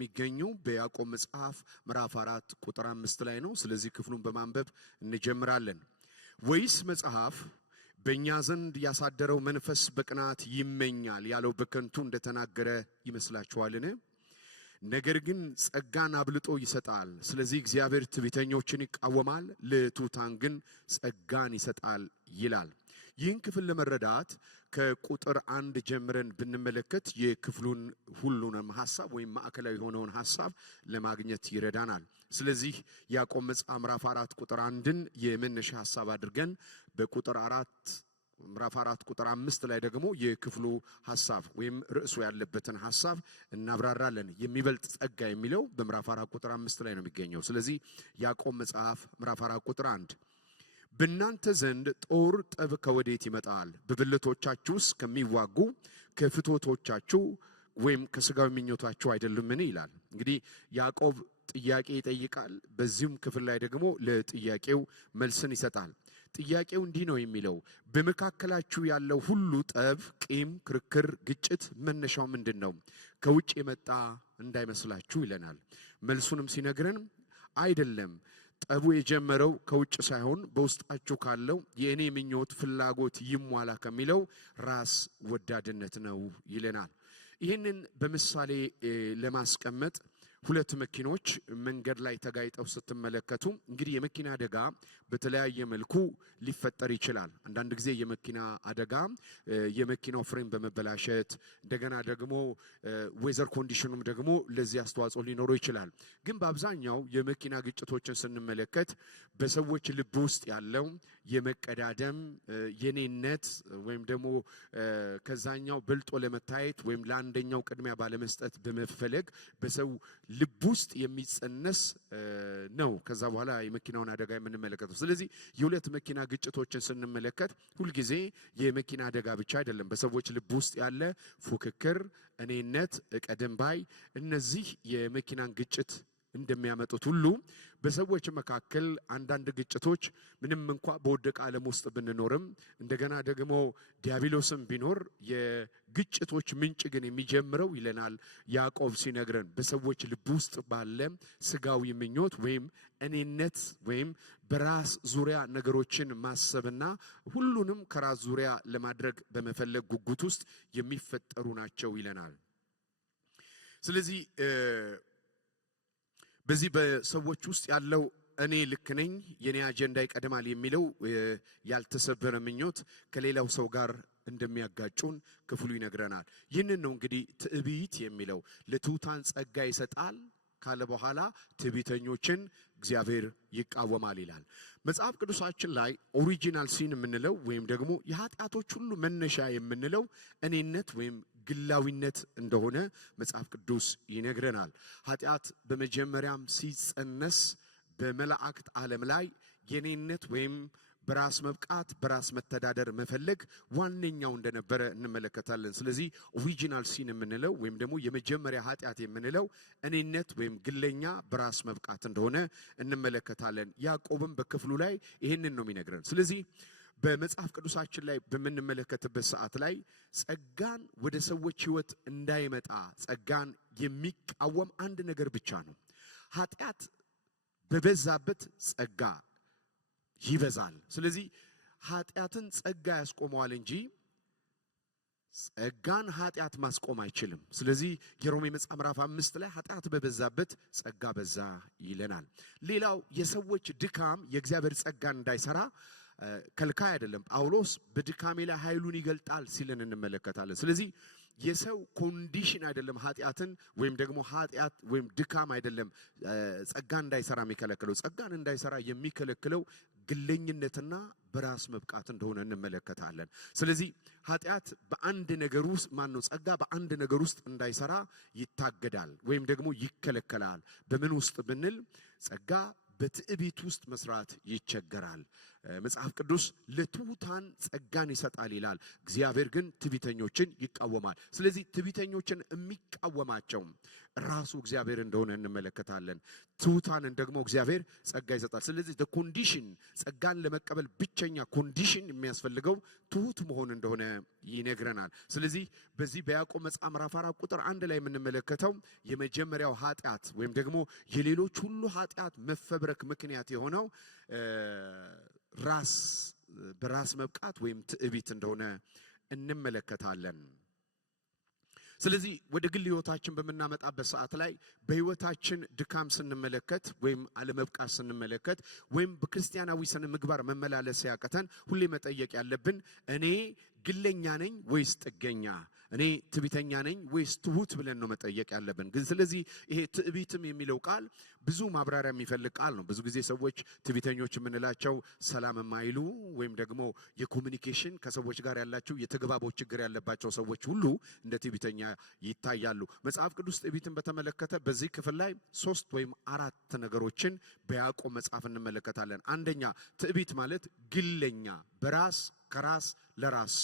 የሚገኘው በያዕቆብ መጽሐፍ ምዕራፍ 4 ቁጥር 5 ላይ ነው። ስለዚህ ክፍሉን በማንበብ እንጀምራለን። ወይስ መጽሐፍ በእኛ ዘንድ ያሳደረው መንፈስ በቅናት ይመኛል ያለው በከንቱ እንደተናገረ ይመስላችኋልን? ነገር ግን ጸጋን አብልጦ ይሰጣል። ስለዚህ እግዚአብሔር ትዕቢተኞችን ይቃወማል፣ ለትሑታን ግን ጸጋን ይሰጣል ይላል። ይህን ክፍል ለመረዳት ከቁጥር 1 ጀምረን ብንመለከት የክፍሉን ሁሉንም ሐሳብ ወይም ማዕከላዊ የሆነውን ሐሳብ ለማግኘት ይረዳናል። ስለዚህ ያዕቆብ መጽሐፍ ምዕራፍ 4 ቁጥር 1ን የመነሻ ሐሳብ አድርገን በቁጥር 4 ምዕራፍ 4 ቁጥር 5 ላይ ደግሞ የክፍሉ ሐሳብ ወይም ርዕሱ ያለበትን ሐሳብ እናብራራለን። የሚበልጥ ጸጋ የሚለው በምዕራፍ 4 ቁጥር 5 ላይ ነው የሚገኘው። ስለዚህ ያዕቆብ መጽሐፍ ምዕራፍ 4 ቁጥር 1 በእናንተ ዘንድ ጦር ጠብ ከወዴት ይመጣል? በብልቶቻችሁስ ከሚዋጉ ከፍትወቶቻችሁ ወይም ከሥጋዊ ምኞታችሁ አይደሉምን? ይላል። እንግዲህ ያዕቆብ ጥያቄ ይጠይቃል። በዚህም ክፍል ላይ ደግሞ ለጥያቄው መልስን ይሰጣል። ጥያቄው እንዲህ ነው የሚለው፣ በመካከላችሁ ያለው ሁሉ ጠብ፣ ቂም፣ ክርክር፣ ግጭት መነሻው ምንድን ነው? ከውጭ የመጣ እንዳይመስላችሁ ይለናል። መልሱንም ሲነግረን አይደለም፣ ጠቡ የጀመረው ከውጭ ሳይሆን በውስጣችሁ ካለው የእኔ ምኞት ፍላጎት ይሟላ ከሚለው ራስ ወዳድነት ነው ይለናል። ይህንን በምሳሌ ለማስቀመጥ ሁለት መኪኖች መንገድ ላይ ተጋይጠው ስትመለከቱ እንግዲህ የመኪና አደጋ በተለያየ መልኩ ሊፈጠር ይችላል። አንዳንድ ጊዜ የመኪና አደጋ የመኪናው ፍሬም በመበላሸት እንደገና ደግሞ ዌዘር ኮንዲሽኑም ደግሞ ለዚህ አስተዋጽኦ ሊኖረው ይችላል። ግን በአብዛኛው የመኪና ግጭቶችን ስንመለከት በሰዎች ልብ ውስጥ ያለው የመቀዳደም የኔነት ወይም ደግሞ ከዛኛው በልጦ ለመታየት ወይም ለአንደኛው ቅድሚያ ባለመስጠት በመፈለግ በሰው ልብ ውስጥ የሚጸነስ ነው። ከዛ በኋላ የመኪናውን አደጋ የምንመለከተው። ስለዚህ የሁለት መኪና ግጭቶችን ስንመለከት ሁልጊዜ የመኪና አደጋ ብቻ አይደለም። በሰዎች ልብ ውስጥ ያለ ፉክክር፣ እኔነት፣ ቀደም ባይ እነዚህ የመኪናን ግጭት እንደሚያመጡት ሁሉ በሰዎች መካከል አንዳንድ ግጭቶች ምንም እንኳ በወደቀ ዓለም ውስጥ ብንኖርም እንደገና ደግሞ ዲያብሎስም ቢኖር የግጭቶች ምንጭ ግን የሚጀምረው ይለናል ያዕቆብ ሲነግረን በሰዎች ልብ ውስጥ ባለ ስጋዊ ምኞት ወይም እኔነት ወይም በራስ ዙሪያ ነገሮችን ማሰብና ሁሉንም ከራስ ዙሪያ ለማድረግ በመፈለግ ጉጉት ውስጥ የሚፈጠሩ ናቸው ይለናል። ስለዚህ በዚህ በሰዎች ውስጥ ያለው እኔ ልክ ነኝ፣ የኔ አጀንዳ ይቀድማል የሚለው ያልተሰበረ ምኞት ከሌላው ሰው ጋር እንደሚያጋጩን ክፍሉ ይነግረናል። ይህንን ነው እንግዲህ ትዕቢት የሚለው። ለትሑታን ጸጋ ይሰጣል ካለ በኋላ ትዕቢተኞችን እግዚአብሔር ይቃወማል ይላል። መጽሐፍ ቅዱሳችን ላይ ኦሪጂናል ሲን የምንለው ወይም ደግሞ የኃጢአቶች ሁሉ መነሻ የምንለው እኔነት ወይም ግላዊነት እንደሆነ መጽሐፍ ቅዱስ ይነግረናል። ኃጢአት በመጀመሪያም ሲጸነስ በመላእክት ዓለም ላይ የኔነት ወይም በራስ መብቃት በራስ መተዳደር መፈለግ ዋነኛው እንደነበረ እንመለከታለን። ስለዚህ ኦሪጂናል ሲን የምንለው ወይም ደግሞ የመጀመሪያ ኃጢአት የምንለው እኔነት ወይም ግለኛ በራስ መብቃት እንደሆነ እንመለከታለን። ያዕቆብም በክፍሉ ላይ ይህንን ነው የሚነግረን። ስለዚህ በመጽሐፍ ቅዱሳችን ላይ በምንመለከትበት ሰዓት ላይ ጸጋን ወደ ሰዎች ሕይወት እንዳይመጣ ጸጋን የሚቃወም አንድ ነገር ብቻ ነው። ኃጢአት በበዛበት ጸጋ ይበዛል። ስለዚህ ኃጢአትን ጸጋ ያስቆመዋል እንጂ ጸጋን ኃጢአት ማስቆም አይችልም። ስለዚህ የሮሜ መጽሐፍ ምዕራፍ 5 ላይ ኃጢአት በበዛበት ጸጋ በዛ ይለናል። ሌላው የሰዎች ድካም የእግዚአብሔር ጸጋን እንዳይሰራ ከልካይ አይደለም። ጳውሎስ በድካሜ ላይ ኃይሉን ይገልጣል ሲልን እንመለከታለን። ስለዚህ የሰው ኮንዲሽን አይደለም ኃጢአትን ወይም ደግሞ ኃጢአት ወይም ድካም አይደለም ጸጋን እንዳይሰራ የሚከለክለው። ጸጋን እንዳይሰራ የሚከለክለው ግለኝነትና በራስ መብቃት እንደሆነ እንመለከታለን። ስለዚህ ኃጢአት በአንድ ነገር ውስጥ ጸጋ በአንድ ነገር ውስጥ እንዳይሰራ ይታገዳል ወይም ደግሞ ይከለከላል። በምን ውስጥ ብንል ጸጋ በትዕቢት ውስጥ መስራት ይቸገራል። መጽሐፍ ቅዱስ ለትሑታን ጸጋን ይሰጣል ይላል፣ እግዚአብሔር ግን ትዕቢተኞችን ይቃወማል። ስለዚህ ትዕቢተኞችን የሚቃወማቸው ራሱ እግዚአብሔር እንደሆነ እንመለከታለን። ትሑታንን ደግሞ እግዚአብሔር ጸጋ ይሰጣል። ስለዚህ ኮንዲሽን ጸጋን ለመቀበል ብቸኛ ኮንዲሽን የሚያስፈልገው ትሑት መሆን እንደሆነ ይነግረናል። ስለዚህ በዚህ በያዕቆብ መጽሐፍ ምዕራፍ 4 ቁጥር 1 ላይ የምንመለከተው የመጀመሪያው ኃጢአት ወይም ደግሞ የሌሎች ሁሉ ኃጢአት መፈብረክ ምክንያት የሆነው በራስ መብቃት ወይም ትዕቢት እንደሆነ እንመለከታለን። ስለዚህ ወደ ግል ህይወታችን በመናመጣበት ሰዓት ላይ በህይወታችን ድካም ስንመለከት ወይም አለመብቃት ስንመለከት ወይም በክርስቲያናዊ ስነ ምግባር መመላለስ ያቀተን ሁሌ መጠየቅ ያለብን እኔ ግለኛ ነኝ ወይስ ጥገኛ? እኔ ትዕቢተኛ ነኝ ወይስ ትሁት ብለን ነው መጠየቅ ያለብን። ግን ስለዚህ ይሄ ትዕቢትም የሚለው ቃል ብዙ ማብራሪያ የሚፈልግ ቃል ነው። ብዙ ጊዜ ሰዎች ትዕቢተኞች የምንላቸው ሰላም የማይሉ ወይም ደግሞ የኮሙኒኬሽን ከሰዎች ጋር ያላቸው የተግባቦት ችግር ያለባቸው ሰዎች ሁሉ እንደ ትዕቢተኛ ይታያሉ። መጽሐፍ ቅዱስ ትዕቢትን በተመለከተ በዚህ ክፍል ላይ 3 ወይም 4 ነገሮችን በያዕቆብ መጽሐፍ እንመለከታለን። አንደኛ ትዕቢት ማለት ግለኛ፣ በራስ ከራስ ለራስ።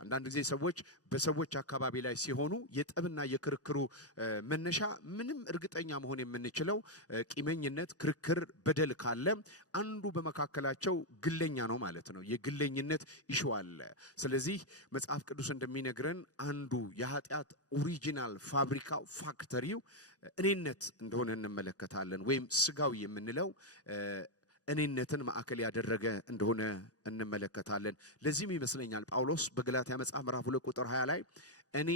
አንዳንድ ጊዜ ሰዎች በሰዎች አካባቢ ላይ ሲሆኑ የጠብና የክርክሩ መነሻ ምንም እርግጠኛ መሆን የምንችለው ቂመኝነት፣ ክርክር፣ በደል ካለ አንዱ በመካከላቸው ግለኛ ነው ማለት ነው። የግለኝነት ኢሹ አለ። ስለዚህ መጽሐፍ ቅዱስ እንደሚነግረን አንዱ የኃጢአት ኦሪጂናል ፋብሪካው ፋክተሪው እኔነት እንደሆነ እንመለከታለን። ወይም ስጋዊ የምንለው እኔነትን ማዕከል ያደረገ እንደሆነ እንመለከታለን። ለዚህም ይመስለኛል ጳውሎስ በገላትያ መጽሐፍ ምዕራፍ 2 ቁጥር 20 ላይ እኔ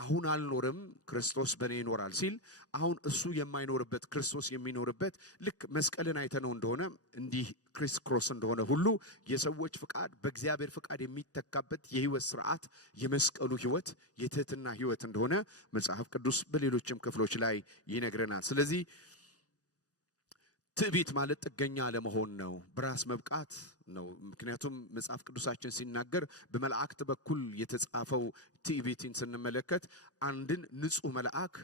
አሁን አልኖርም ክርስቶስ በእኔ ይኖራል ሲል አሁን እሱ የማይኖርበት ክርስቶስ የሚኖርበት ልክ መስቀልን አይተነው እንደሆነ እንዲህ ክሪስ ክሮስ እንደሆነ ሁሉ የሰዎች ፍቃድ በእግዚአብሔር ፍቃድ የሚተካበት የህይወት ስርዓት የመስቀሉ ህይወት የትህትና ህይወት እንደሆነ መጽሐፍ ቅዱስ በሌሎችም ክፍሎች ላይ ይነግረናል። ስለዚህ ትዕቢት ማለት ጥገኛ ለመሆን ነው፣ በራስ መብቃት ነው። ምክንያቱም መጽሐፍ ቅዱሳችን ሲናገር በመላእክት በኩል የተጻፈው ትዕቢትን ስንመለከት አንድን ንጹህ መልአክ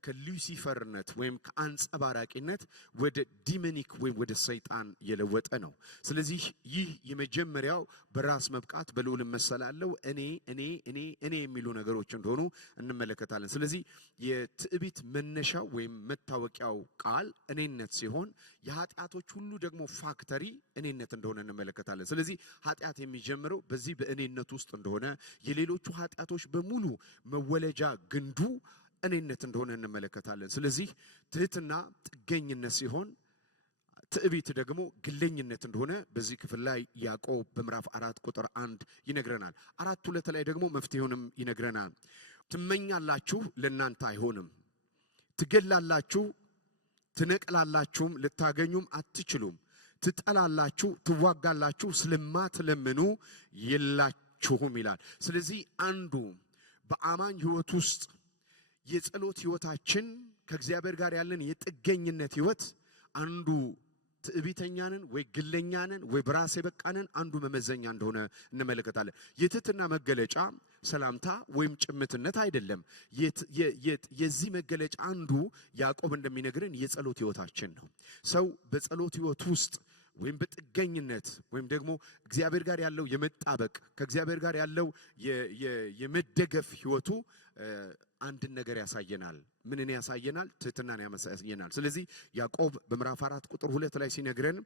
ከሉሲፈርነት ወይም ከአንጸባራቂነት ወደ ዲሞኒክ ወይም ወደ ሰይጣን የለወጠ ነው። ስለዚህ ይህ የመጀመሪያው በራስ መብቃት በልዑል መሰላለው እኔ የሚሉ ነገሮች እንደሆኑ እንመለከታለን። ስለዚህ የትዕቢት መነሻው ወይም መታወቂያው ቃል እኔነት ሲሆን የኃጢአቶች ሁሉ ደግሞ ፋክተሪ እኔነት እንደሆነ እንመለከታለን። ስለዚህ ኃጢአት የሚጀምረው በዚህ በእኔነት ውስጥ እንደሆነ የሌሎቹ ኃጢአቶች በሙሉ መወለጃ ግንዱ እኔነት እንደሆነ እንመለከታለን። ስለዚህ ትህትና ጥገኝነት ሲሆን ትዕቢት ደግሞ ግለኝነት እንደሆነ በዚህ ክፍል ላይ ያዕቆብ በምዕራፍ 4 ቁጥር 1 ይነግረናል። 4:2 ላይ ደግሞ መፍትሄውንም ይነግረናል። ትመኛላችሁ ለእናንተ አይሆንም፣ ትገላላችሁ ትነቅላላችሁም ልታገኙም አትችሉም፣ ትጠላላችሁ ትዋጋላችሁ ስለማትለምኑ የላችሁም ይላል። ስለዚህ አንዱ በአማኝ ህይወት ውስጥ የጸሎት ህይወታችን ከእግዚአብሔር ጋር ያለን የጥገኝነት ህይወት አንዱ ትዕቢተኛንን ወይ ግለኛንን ወይ በራስ የበቃንን አንዱ መመዘኛ እንደሆነ እንመለከታለን። የትህትና መገለጫ ሰላምታ ወይም ጭምትነት አይደለም። የዚህ መገለጫ አንዱ ያዕቆብ እንደሚነግረን የጸሎት ህይወታችን ነው። ሰው በጸሎት ህይወት ውስጥ ወይም በጥገኝነት ወይም ደግሞ እግዚአብሔር ጋር ያለው የመጣበቅ ከእግዚአብሔር ጋር ያለው የመደገፍ ህይወቱ አንድን ነገር ያሳየናል። ምንን ያሳየናል? ትህትናን ያሳየናል። ስለዚህ ያዕቆብ በምዕራፍ 4 ቁጥር 2 ላይ ሲነግረን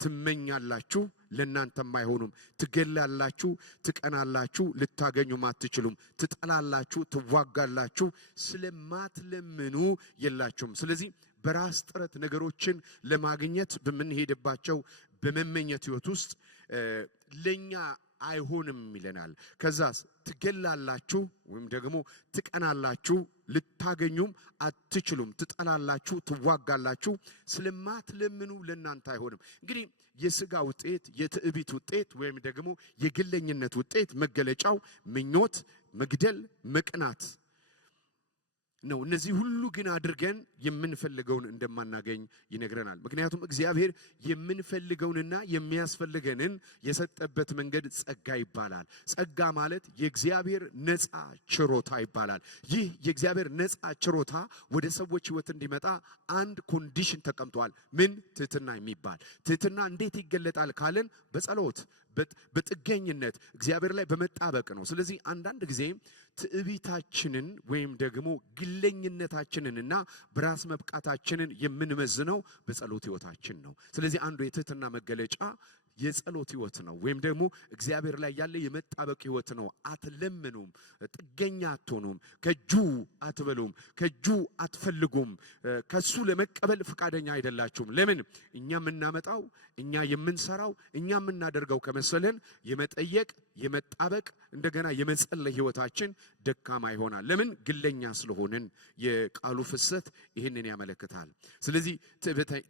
ትመኛላችሁ ለእናንተም አይሆኑም፣ ትገላላችሁ ትቀናላችሁ ልታገኙም አትችሉም፣ ትጠላላችሁ ትዋጋላችሁ ስለማትለምኑ የላችሁም። ስለዚህ በራስ ጥረት ነገሮችን ለማግኘት በምንሄድባቸው በመመኘት ህይወት ውስጥ ለኛ አይሆንም ይለናል። ከዛስ ትገላላችሁ ወይም ደግሞ ትቀናላችሁ ልታገኙም አትችሉም፣ ትጠላላችሁ ትዋጋላችሁ ስለማትለምኑ ለእናንተ አይሆንም። እንግዲህ የሥጋ ውጤት የትዕቢት ውጤት ወይም ደግሞ የግለኝነት ውጤት መገለጫው ምኞት፣ መግደል፣ መቅናት ነው። እነዚህ ሁሉ ግን አድርገን የምንፈልገውን እንደማናገኝ ይነግረናል። ምክንያቱም እግዚአብሔር የምንፈልገውንና የሚያስፈልገንን የሰጠበት መንገድ ጸጋ ይባላል። ጸጋ ማለት የእግዚአብሔር ነፃ ችሮታ ይባላል። ይህ የእግዚአብሔር ነፃ ችሮታ ወደ ሰዎች ሕይወት እንዲመጣ አንድ ኮንዲሽን ተቀምጧል። ምን? ትህትና የሚባል። ትህትና እንዴት ይገለጣል ካልን በጸሎት በጥገኝነት እግዚአብሔር ላይ በመጣበቅ ነው። ስለዚህ አንዳንድ ጊዜ ትዕቢታችንን ወይም ደግሞ ግለኝነታችንንና በራስ መብቃታችንን የምንመዝነው በጸሎት ሕይወታችን ነው። ስለዚህ አንዱ የትህትና መገለጫ የጸሎት ሕይወት ነው፣ ወይም ደግሞ እግዚአብሔር ላይ ያለ የመጣበቅ ሕይወት ነው። አትለምኑም፣ ጥገኛ አትሆኑም፣ ከእጁ አትበሉም፣ ከእጁ አትፈልጉም፣ ከሱ ለመቀበል ፈቃደኛ አይደላችሁም። ለምን? እኛ የምናመጣው እኛ የምንሰራው እኛ የምናደርገው ከመሰለን የመጠየቅ የመጣበቅ እንደገና የመጸለይ ሕይወታችን ደካማ ይሆናል። ለምን? ግለኛ ስለሆንን። የቃሉ ፍሰት ይህንን ያመለክታል። ስለዚህ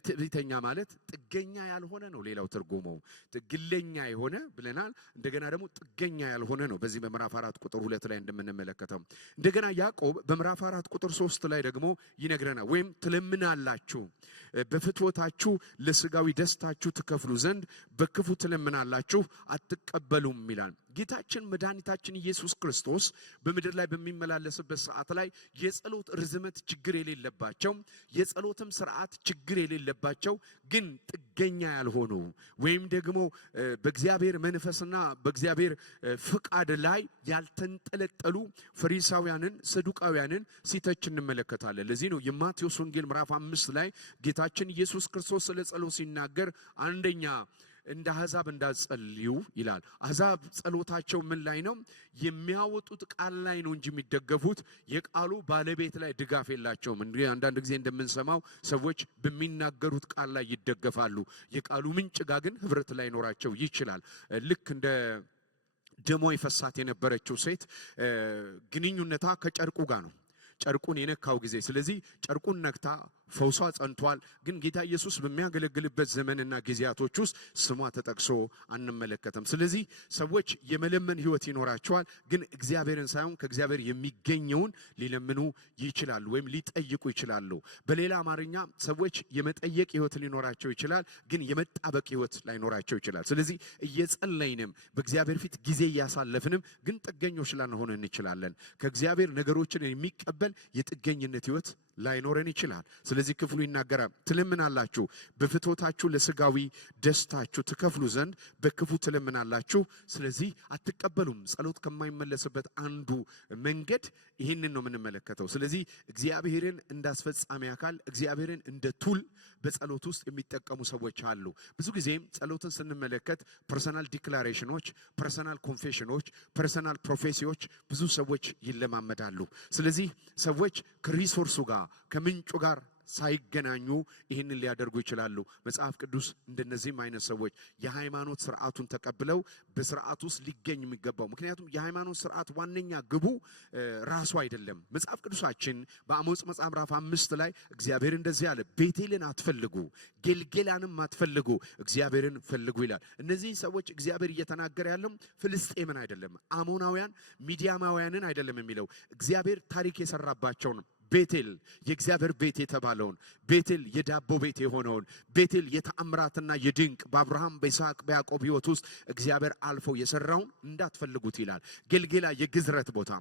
ትዕቢተኛ ማለት ጥገኛ ያልሆነ ነው። ሌላው ትርጉሙ ግለኛ የሆነ ብለናል። እንደገና ደግሞ ጥገኛ ያልሆነ ነው። በዚህ በምዕራፍ 4 ቁጥር 2 ላይ እንደምንመለከተው እንደገና ያዕቆብ በምዕራፍ 4 ቁጥር 3 ላይ ደግሞ ይነግረናል። ወይም ትለምናላችሁ፣ በፍትወታችሁ ለስጋዊ ደስታችሁ ትከፍሉ ዘንድ በክፉ ትለምናላችሁ አትቀበሉም ይላል። ጌታችን መድኃኒታችን ኢየሱስ ክርስቶስ በምድር ላይ በሚመላለስበት ሰዓት ላይ የጸሎት ርዝመት ችግር የሌለባቸው፣ የጸሎትም ስርዓት ችግር የሌለባቸው ግን ጥገኛ ያልሆኑ ወይም ደግሞ በእግዚአብሔር መንፈስና በእግዚአብሔር ፍቃድ ላይ ያልተንጠለጠሉ ፈሪሳውያንን፣ ሰዱቃውያንን ሲተች እንመለከታለን። ለዚህ ነው የማቴዎስ ወንጌል ምዕራፍ 5 ላይ ጌታችን ኢየሱስ ክርስቶስ ስለ ጸሎት ሲናገር አንደኛ እንደ አሕዛብ እንዳትጸልዩ ይላል። አሕዛብ ጸሎታቸው ምን ላይ ነው? የሚያወጡት ቃል ላይ ነው እንጂ የሚደገፉት የቃሉ ባለቤት ላይ ድጋፍ የላቸውም። እንግዲህ አንዳንድ ጊዜ እንደምንሰማው ሰዎች በሚናገሩት ቃል ላይ ይደገፋሉ፣ የቃሉ ምንጭ ጋር ግን ህብረት ላይ ኖራቸው ይችላል። ልክ እንደ ደሟ ይፈሳት የነበረችው ሴት ግንኙነታ ከጨርቁ ጋር ነው። ጨርቁን የነካው ጊዜ ስለዚህ ጨርቁን ነክታ ፈውሷ ጸንቷል። ግን ጌታ ኢየሱስ በሚያገለግልበት ዘመንና ጊዜያቶች ውስጥ ስሟ ተጠቅሶ አንመለከተም። ስለዚህ ሰዎች የመለመን ህይወት ይኖራቸዋል፣ ግን እግዚአብሔርን ሳይሆን ከእግዚአብሔር የሚገኘውን ሊለምኑ ይችላሉ ወይም ሊጠይቁ ይችላሉ። በሌላ አማርኛ ሰዎች የመጠየቅ ህይወት ሊኖራቸው ይችላል፣ ግን የመጣበቅ ህይወት ላይኖራቸው ይችላል። ስለዚህ እየጸለይንም በእግዚአብሔር ፊት ጊዜ እያሳለፍንም ግን ጥገኞች ላንሆን እንችላለን። ከእግዚአብሔር ነገሮችን የሚቀበል የጥገኝነት ህይወት ላይኖረን ይችላል። ስለዚህ ክፍሉ ይናገራል። ትለምናላችሁ፣ በፍትወታችሁ ለስጋዊ ደስታችሁ ትከፍሉ ዘንድ በክፉ ትለምናላችሁ፣ ስለዚህ አትቀበሉም። ጸሎት ከማይመለስበት አንዱ መንገድ ይህንን ነው የምንመለከተው። ስለዚህ እግዚአብሔርን እንዳስፈጻሚ አካል፣ እግዚአብሔርን እንደ ቱል በጸሎት ውስጥ የሚጠቀሙ ሰዎች አሉ። ብዙ ጊዜም ጸሎትን ስንመለከት ፐርሰናል ዲክላሬሽኖች፣ ፐርሰናል ኮንፌሽኖች፣ ፐርሰናል ፕሮፌሲዎች ብዙ ሰዎች ይለማመዳሉ። ስለዚህ ሰዎች ከሪሶርሱ ጋር ከምንጩ ጋር ሳይገናኙ ይህንን ሊያደርጉ ይችላሉ። መጽሐፍ ቅዱስ እንደነዚህም አይነት ሰዎች የሃይማኖት ስርዓቱን ተቀብለው በስርዓት ውስጥ ሊገኝ የሚገባው፣ ምክንያቱም የሃይማኖት ስርዓት ዋነኛ ግቡ ራሱ አይደለም። መጽሐፍ ቅዱሳችን በአሞጽ መጽሐፍ ምዕራፍ 5 ላይ እግዚአብሔር እንደዚህ አለ፣ ቤቴልን አትፈልጉ፣ ጌልጌላንም አትፈልጉ፣ እግዚአብሔርን ፈልጉ ይላል። እነዚህ ሰዎች እግዚአብሔር እየተናገረ ያለው ፍልስጤምን አይደለም፣ አሞናውያን ሚዲያማውያንን አይደለም የሚለው እግዚአብሔር ታሪክ የሰራባቸው ነው። ቤቴል የእግዚአብሔር ቤት የተባለውን ቤቴል የዳቦ ቤት የሆነውን ቤቴል የተአምራትና የድንቅ በአብርሃም በይስሐቅ በያዕቆብ ሕይወት ውስጥ እግዚአብሔር አልፈው የሰራውን እንዳትፈልጉት ይላል። ገልጌላ የግዝረት ቦታ፣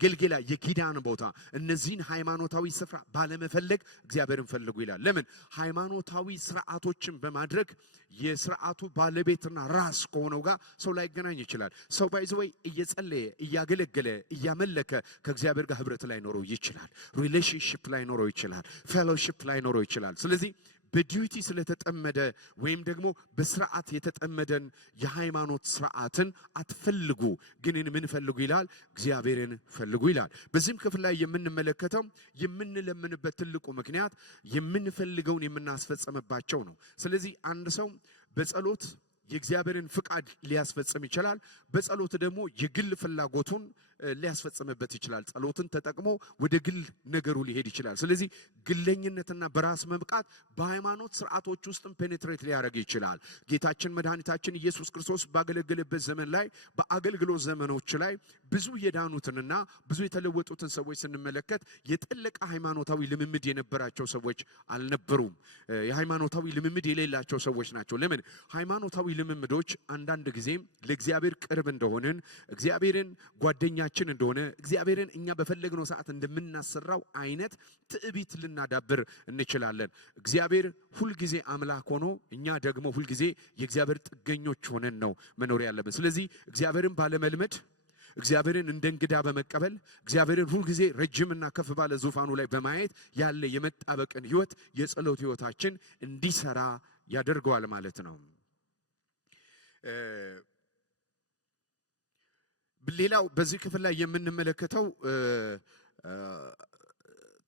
ገልጌላ የኪዳን ቦታ፣ እነዚህን ሃይማኖታዊ ስፍራ ባለመፈለግ እግዚአብሔርን ፈልጉ ይላል። ለምን? ሃይማኖታዊ ስርዓቶችን በማድረግ የስርዓቱ ባለቤትና ራስ ከሆነው ጋር ሰው ላይገናኝ ይችላል። ሰው ባይዘወይ እየጸለየ እያገለገለ እያመለከ ከእግዚአብሔር ጋር ህብረት ላይ ኖረው ይችላል። ሪሌሽንሺፕ ላይ ኖረው ይችላል። ፌሎሺፕ ላይ ኖረው ይችላል። ስለዚህ በዲዩቲ ስለተጠመደ ወይም ደግሞ በስርዓት የተጠመደን የሃይማኖት ስርዓትን አትፈልጉ፣ ግን ምን ፈልጉ ይላል? እግዚአብሔርን ፈልጉ ይላል። በዚህም ክፍል ላይ የምንመለከተው የምንለምንበት ትልቁ ምክንያት የምንፈልገውን የምናስፈጸምባቸው ነው። ስለዚህ አንድ ሰው በጸሎት የእግዚአብሔርን ፍቃድ ሊያስፈጽም ይችላል። በጸሎት ደግሞ የግል ፍላጎቱን ሊያስፈጽምበት ይችላል። ጸሎትን ተጠቅሞ ወደ ግል ነገሩ ሊሄድ ይችላል። ስለዚህ ግለኝነትና በራስ መብቃት በሃይማኖት ስርዓቶች ውስጥም ፔኔትሬት ሊያደርግ ይችላል። ጌታችን መድኃኒታችን ኢየሱስ ክርስቶስ ባገለገለበት ዘመን ላይ በአገልግሎት ዘመኖች ላይ ብዙ የዳኑትንና ብዙ የተለወጡትን ሰዎች ስንመለከት የጠለቀ ሃይማኖታዊ ልምምድ የነበራቸው ሰዎች አልነበሩም። የሃይማኖታዊ ልምምድ የሌላቸው ሰዎች ናቸው። ለምን? ሃይማኖታዊ ልምምዶች አንዳንድ ጊዜ ለእግዚአብሔር ቅርብ እንደሆነን እግዚአብሔርን ጓደኛችን እንደሆነ እግዚአብሔርን እኛ በፈለግነው ሰዓት እንደምናሰራው አይነት ትዕቢት ልናዳብር እንችላለን። እግዚአብሔር ሁል ጊዜ አምላክ ሆኖ እኛ ደግሞ ሁል ጊዜ የእግዚአብሔር ጥገኞች ሆነን ነው መኖር ያለብን። ስለዚህ እግዚአብሔርን ባለመልመድ እግዚአብሔርን እንደ እንግዳ በመቀበል እግዚአብሔርን ሁል ጊዜ ረጅምና ከፍ ባለ ዙፋኑ ላይ በማየት ያለ የመጣበቅን ህይወት የጸሎት ህይወታችን እንዲሰራ ያደርገዋል ማለት ነው። ሌላው በዚህ ክፍል ላይ የምንመለከተው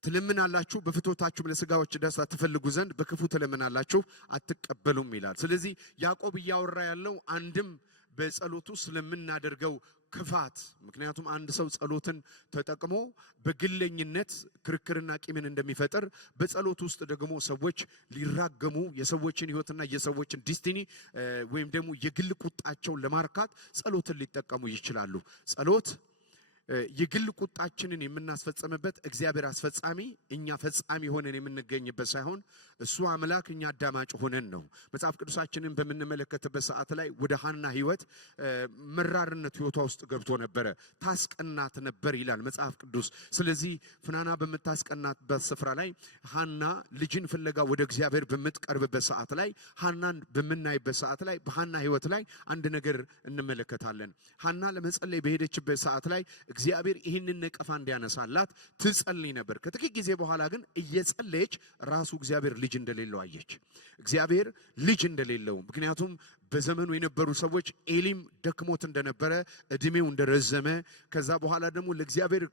ትለምናላችሁ በፍቶታችሁ ለስጋዎች ደስታ ትፈልጉ ዘንድ በክፉ ትለምናላችሁ አትቀበሉም ይላል። ስለዚህ ያዕቆብ እያወራ ያለው አንድም በጸሎቱ ስለምናደርገው ክፋት፣ ምክንያቱም አንድ ሰው ጸሎትን ተጠቅሞ በግለኝነት ክርክርና ቂምን እንደሚፈጠር በጸሎት ውስጥ ደግሞ ሰዎች ሊራገሙ የሰዎችን ህይወትና የሰዎችን ዲስቲኒ ወይም ደግሞ የግል ቁጣቸውን ለማርካት ጸሎትን ሊጠቀሙ ይችላሉ። ጸሎት የግል ቁጣችንን የምናስፈጽምበት እግዚአብሔር አስፈጻሚ እኛ ፈጻሚ ሆነን የምንገኝበት ሳይሆን እሱ አምላክ እኛ አዳማጭ ሆነን ነው። መጽሐፍ ቅዱሳችንን በምንመለከትበት ሰዓት ላይ ወደ ሐና ህይወት መራርነት ህይወቷ ውስጥ ገብቶ ነበረ። ታስቀናት ነበር ይላል መጽሐፍ ቅዱስ። ስለዚህ ፍናና በምታስቀናትበት ስፍራ ላይ ሐና ልጅን ፍለጋ ወደ እግዚአብሔር በምትቀርብበት ሰዓት ላይ ሐናን በምናይበት ሰዓት ላይ በሐና ህይወት ላይ አንድ ነገር እንመለከታለን። ሐና ለመጸለይ በሄደችበት ሰዓት ላይ እግዚአብሔር ይህንን ነቀፋ እንዲያነሳላት ትጸልይ ነበር። ከጥቂት ጊዜ በኋላ ግን እየጸለየች ራሱ እግዚአብሔር ልጅ እንደሌለው አየች። እግዚአብሔር ልጅ እንደሌለው፣ ምክንያቱም በዘመኑ የነበሩ ሰዎች ኤሊም ደክሞት እንደነበረ እድሜው እንደረዘመ ከዛ በኋላ ደግሞ ለእግዚአብሔር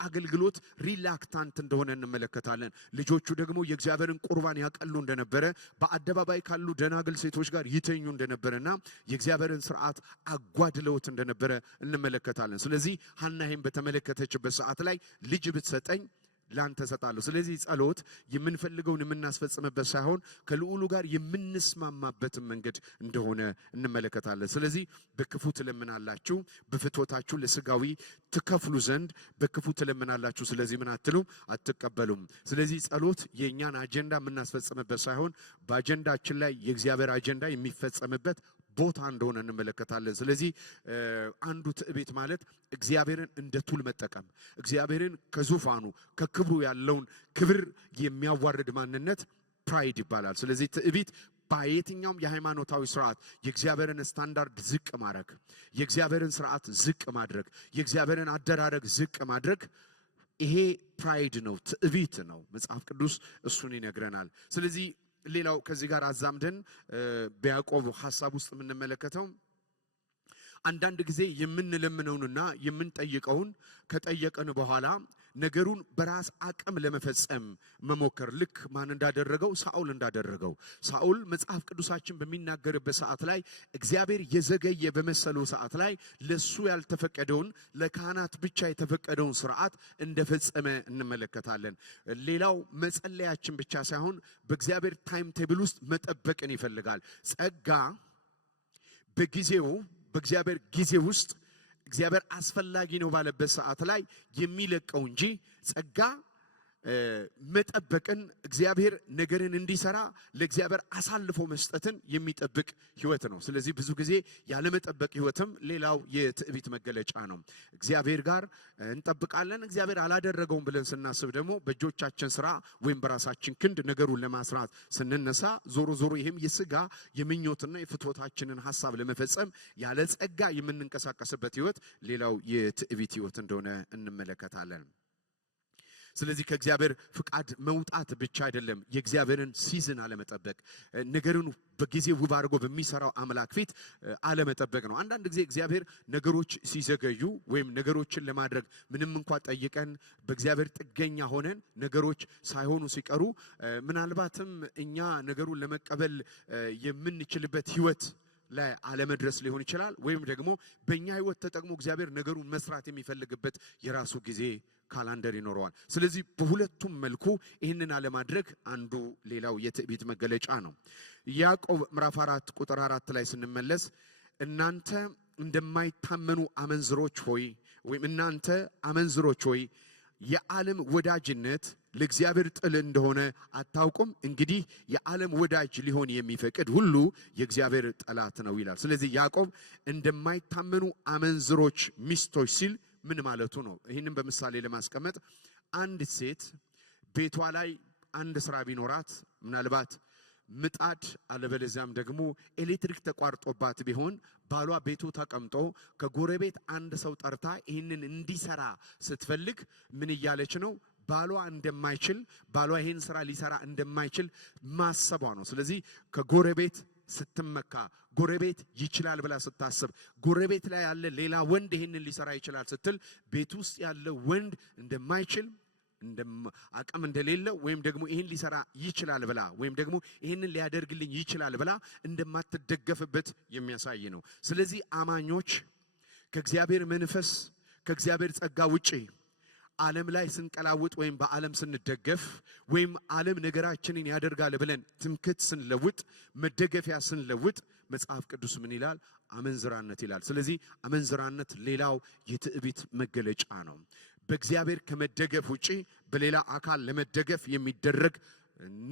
አገልግሎት ሪላክታንት እንደሆነ እንመለከታለን። ልጆቹ ደግሞ የእግዚአብሔርን ቁርባን ያቀሉ እንደነበረ በአደባባይ ካሉ ደናግል ሴቶች ጋር ይተኙ እንደነበረና የእግዚአብሔርን ስርዓት አጓድለውት እንደነበረ እንመለከታለን። ስለዚህ ሐናይም በተመለከተችበት ሰዓት ላይ ልጅ ብትሰጠኝ ላንተ ሰጣለሁ። ስለዚህ ጸሎት የምንፈልገውን የምናስፈጽምበት ሳይሆን ከልዑሉ ጋር የምንስማማበት መንገድ እንደሆነ እንመለከታለን። ስለዚህ በክፉ ትለምናላችሁ በፍትወታችሁ ለስጋዊ ትከፍሉ ዘንድ በክፉ ትለምናላችሁ፣ ስለዚህ ምን አትሉም አትቀበሉም። ስለዚህ ጸሎት የእኛን አጀንዳ የምናስፈጽምበት ሳይሆን በአጀንዳችን ላይ የእግዚአብሔር አጀንዳ የሚፈጸምበት ቦታ እንደሆነ እንመለከታለን። ስለዚህ አንዱ ትዕቢት ማለት እግዚአብሔርን እንደ ቱል መጠቀም፣ እግዚአብሔርን ከዙፋኑ ከክብሩ ያለውን ክብር የሚያዋርድ ማንነት ፕራይድ ይባላል። ስለዚህ ትዕቢት በየትኛውም የሃይማኖታዊ ስርዓት የእግዚአብሔርን ስታንዳርድ ዝቅ ማድረግ፣ የእግዚአብሔርን ስርዓት ዝቅ ማድረግ፣ የእግዚአብሔርን አደራረግ ዝቅ ማድረግ፣ ይሄ ፕራይድ ነው፣ ትዕቢት ነው። መጽሐፍ ቅዱስ እሱን ይነግረናል። ስለዚህ ሌላው ከዚህ ጋር አዛምደን በያዕቆብ ሐሳብ ውስጥ የምንመለከተው አንዳንድ ጊዜ የምንለምነውንና የምንጠይቀውን ከጠየቀን በኋላ ነገሩን በራስ አቅም ለመፈጸም መሞከር፣ ልክ ማን እንዳደረገው ሳኦል እንዳደረገው። ሳኦል መጽሐፍ ቅዱሳችን በሚናገርበት ሰዓት ላይ እግዚአብሔር የዘገየ በመሰለው ሰዓት ላይ ለሱ ያልተፈቀደውን ለካህናት ብቻ የተፈቀደውን ስርዓት እንደፈጸመ እንመለከታለን። ሌላው መጸለያችን ብቻ ሳይሆን በእግዚአብሔር ታይም ቴብል ውስጥ መጠበቅን ይፈልጋል። ጸጋ በጊዜው በእግዚአብሔር ጊዜ ውስጥ እግዚአብሔር አስፈላጊ ነው ባለበት ሰዓት ላይ የሚለቀው እንጂ ጸጋ መጠበቅን እግዚአብሔር ነገርን እንዲሰራ ለእግዚአብሔር አሳልፎ መስጠትን የሚጠብቅ ህይወት ነው። ስለዚህ ብዙ ጊዜ ያለመጠበቅ ህይወትም ሌላው የትዕቢት መገለጫ ነው። እግዚአብሔር ጋር እንጠብቃለን፣ እግዚአብሔር አላደረገውም ብለን ስናስብ ደግሞ በእጆቻችን ስራ ወይም በራሳችን ክንድ ነገሩን ለማስራት ስንነሳ ዞሮ ዞሮ ይህም የስጋ የምኞትና የፍትወታችንን ሐሳብ ለመፈጸም ያለ ጸጋ የምንንቀሳቀስበት ህይወት ሌላው የትዕቢት ህይወት እንደሆነ እንመለከታለን። ስለዚህ ከእግዚአብሔር ፍቃድ መውጣት ብቻ አይደለም፣ የእግዚአብሔርን ሲዝን አለመጠበቅ፣ ነገርን በጊዜ ውብ አድርጎ በሚሰራው አምላክ ፊት አለመጠበቅ ነው። አንዳንድ ጊዜ እግዚአብሔር ነገሮች ሲዘገዩ ወይም ነገሮችን ለማድረግ ምንም እንኳን ጠይቀን በእግዚአብሔር ጥገኛ ሆነን ነገሮች ሳይሆኑ ሲቀሩ ምናልባትም እኛ ነገሩን ለመቀበል የምንችልበት ህይወት ላይ አለመድረስ ሊሆን ይችላል ወይም ደግሞ በእኛ ህይወት ተጠቅሞ እግዚአብሔር ነገሩን መስራት የሚፈልግበት የራሱ ጊዜ ካላንደር ይኖረዋል። ስለዚህ በሁለቱም መልኩ ይህንን አለማድረግ አንዱ ሌላው የትዕቢት መገለጫ ነው። ያዕቆብ ምዕራፍ 4 ቁጥር 4 ላይ ስንመለስ እናንተ እንደማይታመኑ አመንዝሮች ሆይ ወይም እናንተ አመንዝሮች ሆይ የዓለም ወዳጅነት ለእግዚአብሔር ጥል እንደሆነ አታውቁም? እንግዲህ የዓለም ወዳጅ ሊሆን የሚፈቅድ ሁሉ የእግዚአብሔር ጠላት ነው ይላል። ስለዚህ ያዕቆብ እንደማይታመኑ አመንዝሮች ሚስቶች ሲል ምን ማለቱ ነው? ይህንን በምሳሌ ለማስቀመጥ አንድ ሴት ቤቷ ላይ አንድ ስራ ቢኖራት ምናልባት ምጣድ አለበለዚያም ደግሞ ኤሌክትሪክ ተቋርጦባት ቢሆን ባሏ ቤቱ ተቀምጦ ከጎረቤት አንድ ሰው ጠርታ ይህንን እንዲሰራ ስትፈልግ ምን እያለች ነው? ባሏ እንደማይችል ባሏ ይህን ስራ ሊሰራ እንደማይችል ማሰቧ ነው። ስለዚህ ከጎረቤት ስትመካ ጎረቤት ይችላል ብላ ስታስብ ጎረቤት ላይ ያለ ሌላ ወንድ ይህንን ሊሰራ ይችላል ስትል ቤት ውስጥ ያለ ወንድ እንደማይችል አቅም እንደሌለ ወይም ደግሞ ይህን ሊሰራ ይችላል ብላ ወይም ደግሞ ይህንን ሊያደርግልኝ ይችላል ብላ እንደማትደገፍበት የሚያሳይ ነው። ስለዚህ አማኞች ከእግዚአብሔር መንፈስ ከእግዚአብሔር ጸጋ ውጪ ዓለም ላይ ስንቀላውጥ ወይም በዓለም ስንደገፍ ወይም ዓለም ነገራችንን ያደርጋል ብለን ትምክት ስንለውጥ መደገፊያ ስንለውጥ መጽሐፍ ቅዱስ ምን ይላል? አመንዝራነት ይላል። ስለዚህ አመንዝራነት ሌላው የትዕቢት መገለጫ ነው። በእግዚአብሔር ከመደገፍ ውጪ በሌላ አካል ለመደገፍ የሚደረግ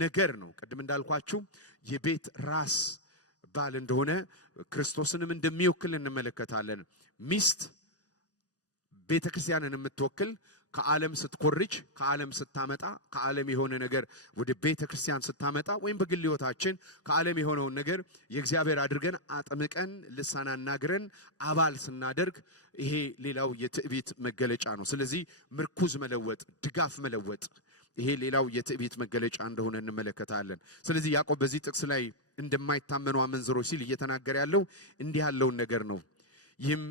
ነገር ነው። ቅድም እንዳልኳችሁ የቤት ራስ ባል እንደሆነ ክርስቶስንም እንደሚወክል እንመለከታለን። ሚስት ቤተክርስቲያንን የምትወክል ከዓለም ስትኮርጅ ከዓለም ስታመጣ ከዓለም የሆነ ነገር ወደ ቤተክርስቲያን ስታመጣ ወይም በግል ሕይወታችን ከዓለም የሆነውን ነገር የእግዚአብሔር አድርገን አጥምቀን ልሳን አናግረን አባል ስናደርግ ይሄ ሌላው የትዕቢት መገለጫ ነው። ስለዚህ ምርኩዝ መለወጥ፣ ድጋፍ መለወጥ ይሄ ሌላው የትዕቢት መገለጫ እንደሆነ እንመለከታለን። ስለዚህ ያዕቆብ በዚህ ጥቅስ ላይ እንደማይታመኑ አመንዝሮች ሲል እየተናገረ ያለው እንዲህ ያለውን ነገር ነው። ይህም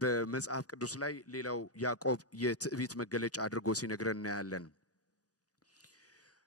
በመጽሐፍ ቅዱስ ላይ ሌላው ያዕቆብ የትዕቢት መገለጫ አድርጎ ሲነግረን እናያለን።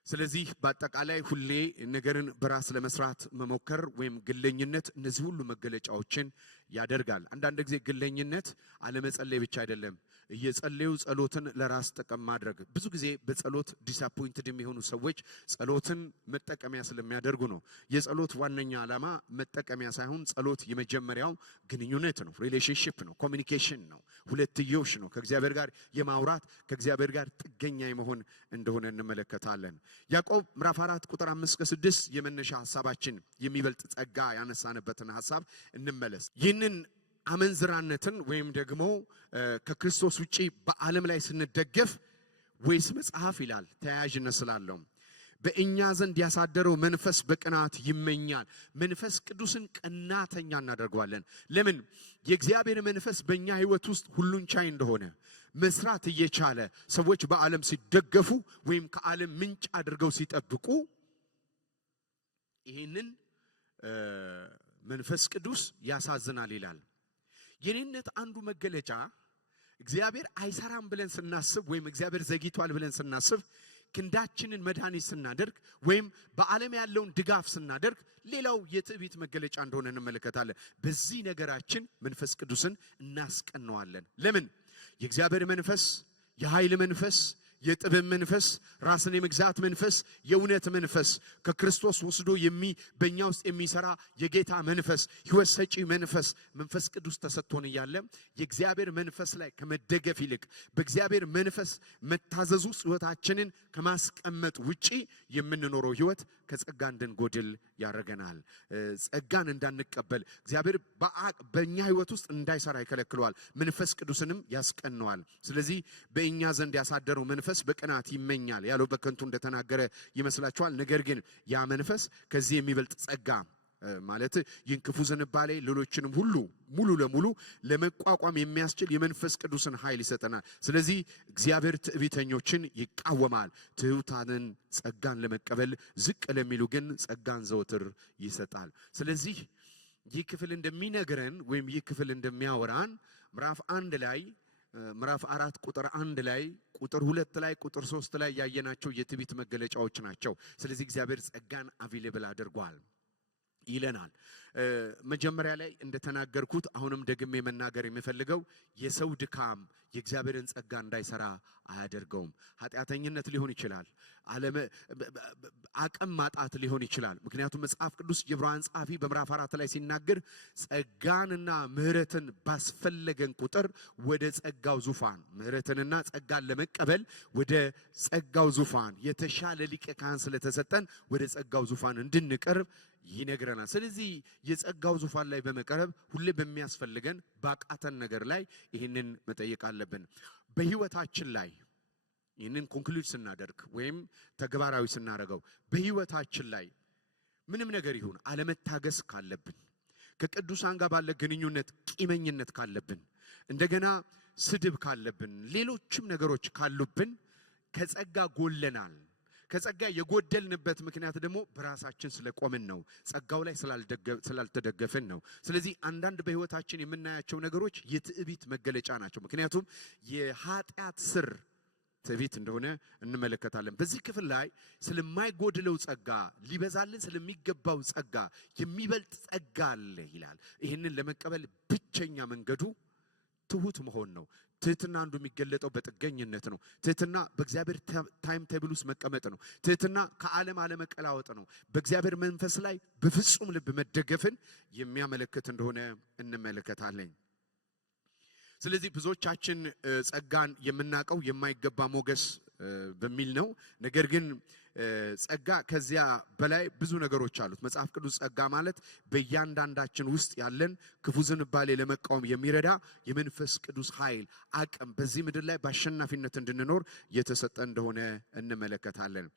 ስለዚህ በአጠቃላይ ሁሌ ነገርን በራስ ለመስራት መሞከር ወይም ግለኝነት እነዚህ ሁሉ መገለጫዎችን ያደርጋል። አንዳንድ ጊዜ ግለኝነት አለመጸለይ ብቻ አይደለም፣ እየጸለዩ ጸሎትን ለራስ ጥቅም ማድረግ። ብዙ ጊዜ በጸሎት ዲስአፖይንትድ የሚሆኑ ሰዎች ጸሎትን መጠቀሚያ ስለሚያደርጉ ነው። የጸሎት ዋነኛ ዓላማ መጠቀሚያ ሳይሆን ጸሎት የመጀመሪያው ግንኙነት ነው፣ ሪሌሽንሺፕ ነው፣ ኮሚኒኬሽን ነው፣ ሁለትዮሽ ነው። ከእግዚአብሔር ጋር የማውራት ከእግዚአብሔር ጋር ጥገኛ የመሆን እንደሆነ እንመለከታለን። ያዕቆብ ምዕራፍ 4 ቁጥር 5-6 የመነሻ ሐሳባችን የሚበልጥ ጸጋ ያነሳንበትን ሐሳብ እንመለስ። ይህንን አመንዝራነትን ወይም ደግሞ ከክርስቶስ ውጪ በዓለም ላይ ስንደገፍ ወይስ መጽሐፍ ይላል ተያያዥነት ስላለው በእኛ ዘንድ ያሳደረው መንፈስ በቅናት ይመኛል። መንፈስ ቅዱስን ቀናተኛ እናደርገዋለን። ለምን? የእግዚአብሔር መንፈስ በእኛ ሕይወት ውስጥ ሁሉን ቻይ እንደሆነ መስራት እየቻለ ሰዎች በዓለም ሲደገፉ ወይም ከዓለም ምንጭ አድርገው ሲጠብቁ ይህንን መንፈስ ቅዱስ ያሳዝናል ይላል። የኔነት አንዱ መገለጫ እግዚአብሔር አይሰራም ብለን ስናስብ ወይም እግዚአብሔር ዘግይቷል ብለን ስናስብ ክንዳችንን መድኃኒት ስናደርግ ወይም በዓለም ያለውን ድጋፍ ስናደርግ ሌላው የትዕቢት መገለጫ እንደሆነ እንመለከታለን። በዚህ ነገራችን መንፈስ ቅዱስን እናስቀነዋለን። ለምን? የእግዚአብሔር መንፈስ የኃይል መንፈስ፣ የጥበብ መንፈስ፣ ራስን የመግዛት መንፈስ፣ የእውነት መንፈስ ከክርስቶስ ወስዶ በእኛ ውስጥ የሚሰራ የጌታ መንፈስ፣ ሕይወት ሰጪ መንፈስ መንፈስ ቅዱስ ተሰጥቶን እያለ የእግዚአብሔር መንፈስ ላይ ከመደገፍ ይልቅ በእግዚአብሔር መንፈስ መታዘዝ ውስጥ ሕይወታችንን ከማስቀመጥ ውጪ የምንኖረው ሕይወት ከጸጋ እንድንጎድል ያደርገናል። ጸጋን እንዳንቀበል እግዚአብሔር በእኛ ሕይወት ውስጥ እንዳይሰራ ይከለክለዋል። መንፈስ ቅዱስንም ያስቀነዋል። ስለዚህ በእኛ ዘንድ ያሳደረው መንፈስ በቅናት ይመኛል ያለው በከንቱ እንደተናገረ ይመስላችኋል? ነገር ግን ያ መንፈስ ከዚህ የሚበልጥ ጸጋ ማለት ይህን ክፉ ዝንባሌ ሌሎችንም ሁሉ ሙሉ ለሙሉ ለመቋቋም የሚያስችል የመንፈስ ቅዱስን ኃይል ይሰጠናል። ስለዚህ እግዚአብሔር ትዕቢተኞችን ይቃወማል፣ ትሑታንን ጸጋን ለመቀበል ዝቅ ለሚሉ ግን ጸጋን ዘወትር ይሰጣል። ስለዚህ ይህ ክፍል እንደሚነግረን ወይም ይህ ክፍል እንደሚያወራን ምዕራፍ 1 ላይ ምዕራፍ 4 ቁጥር 1 ላይ ቁጥር 2 ላይ ቁጥር 3 ላይ ያየናቸው የትዕቢት መገለጫዎች ናቸው። ስለዚህ እግዚአብሔር ጸጋን አቬሌብል አድርጓል። ይለናል። መጀመሪያ ላይ እንደተናገርኩት አሁንም ደግሜ መናገር የሚፈልገው የሰው ድካም የእግዚአብሔርን ጸጋ እንዳይሰራ አያደርገውም። ኃጢአተኝነት ሊሆን ይችላል፣ አቅም ማጣት ሊሆን ይችላል። ምክንያቱም መጽሐፍ ቅዱስ የዕብራውያን ጸሐፊ በምዕራፍ 4 ላይ ሲናገር ጸጋንና ምሕረትን ባስፈለገን ቁጥር ወደ ጸጋው ዙፋን ምሕረትንና ጸጋን ለመቀበል ወደ ጸጋው ዙፋን የተሻለ ሊቀ ካህን ስለተሰጠን ወደ ጸጋው ዙፋን እንድንቀርብ ይነግረናል። ስለዚህ የጸጋው ዙፋን ላይ በመቀረብ ሁሌ በሚያስፈልገን ባቃተን ነገር ላይ ይህንን መጠየቅ አለብን። በህይወታችን ላይ ይህንን ኮንክሉድ ስናደርግ ወይም ተግባራዊ ስናደርገው በህይወታችን ላይ ምንም ነገር ይሁን አለመታገስ ካለብን፣ ከቅዱሳን ጋር ባለ ግንኙነት ቂመኝነት ካለብን፣ እንደገና ስድብ ካለብን፣ ሌሎችም ነገሮች ካሉብን ከጸጋ ጎለናል። ከጸጋ የጎደልንበት ምክንያት ደግሞ በራሳችን ስለቆምን ነው። ጸጋው ላይ ስላልተደገፈን ነው። ስለዚህ አንዳንድ በህይወታችን የምናያቸው ነገሮች የትዕቢት መገለጫ ናቸው። ምክንያቱም የኃጢአት ስር ትዕቢት እንደሆነ እንመለከታለን። በዚህ ክፍል ላይ ስለማይጎድለው ጸጋ ሊበዛልን ስለሚገባው ጸጋ የሚበልጥ ጸጋ አለ ይላል። ይህንን ለመቀበል ብቸኛ መንገዱ ትሁት መሆን ነው። ትህትና አንዱ የሚገለጠው በጥገኝነት ነው። ትህትና በእግዚአብሔር ታይም ቴብል ውስጥ መቀመጥ ነው። ትህትና ከዓለም አለመቀላወጥ ነው። በእግዚአብሔር መንፈስ ላይ በፍጹም ልብ መደገፍን የሚያመለክት እንደሆነ እንመለከታለን። ስለዚህ ብዙዎቻችን ጸጋን የምናቀው የማይገባ ሞገስ በሚል ነው። ነገር ግን ጸጋ ከዚያ በላይ ብዙ ነገሮች አሉት። መጽሐፍ ቅዱስ ጸጋ ማለት በእያንዳንዳችን ውስጥ ያለን ክፉ ዝንባሌ ለመቃወም የሚረዳ የመንፈስ ቅዱስ ኃይል አቅም በዚህ ምድር ላይ በአሸናፊነት እንድንኖር የተሰጠ እንደሆነ እንመለከታለን።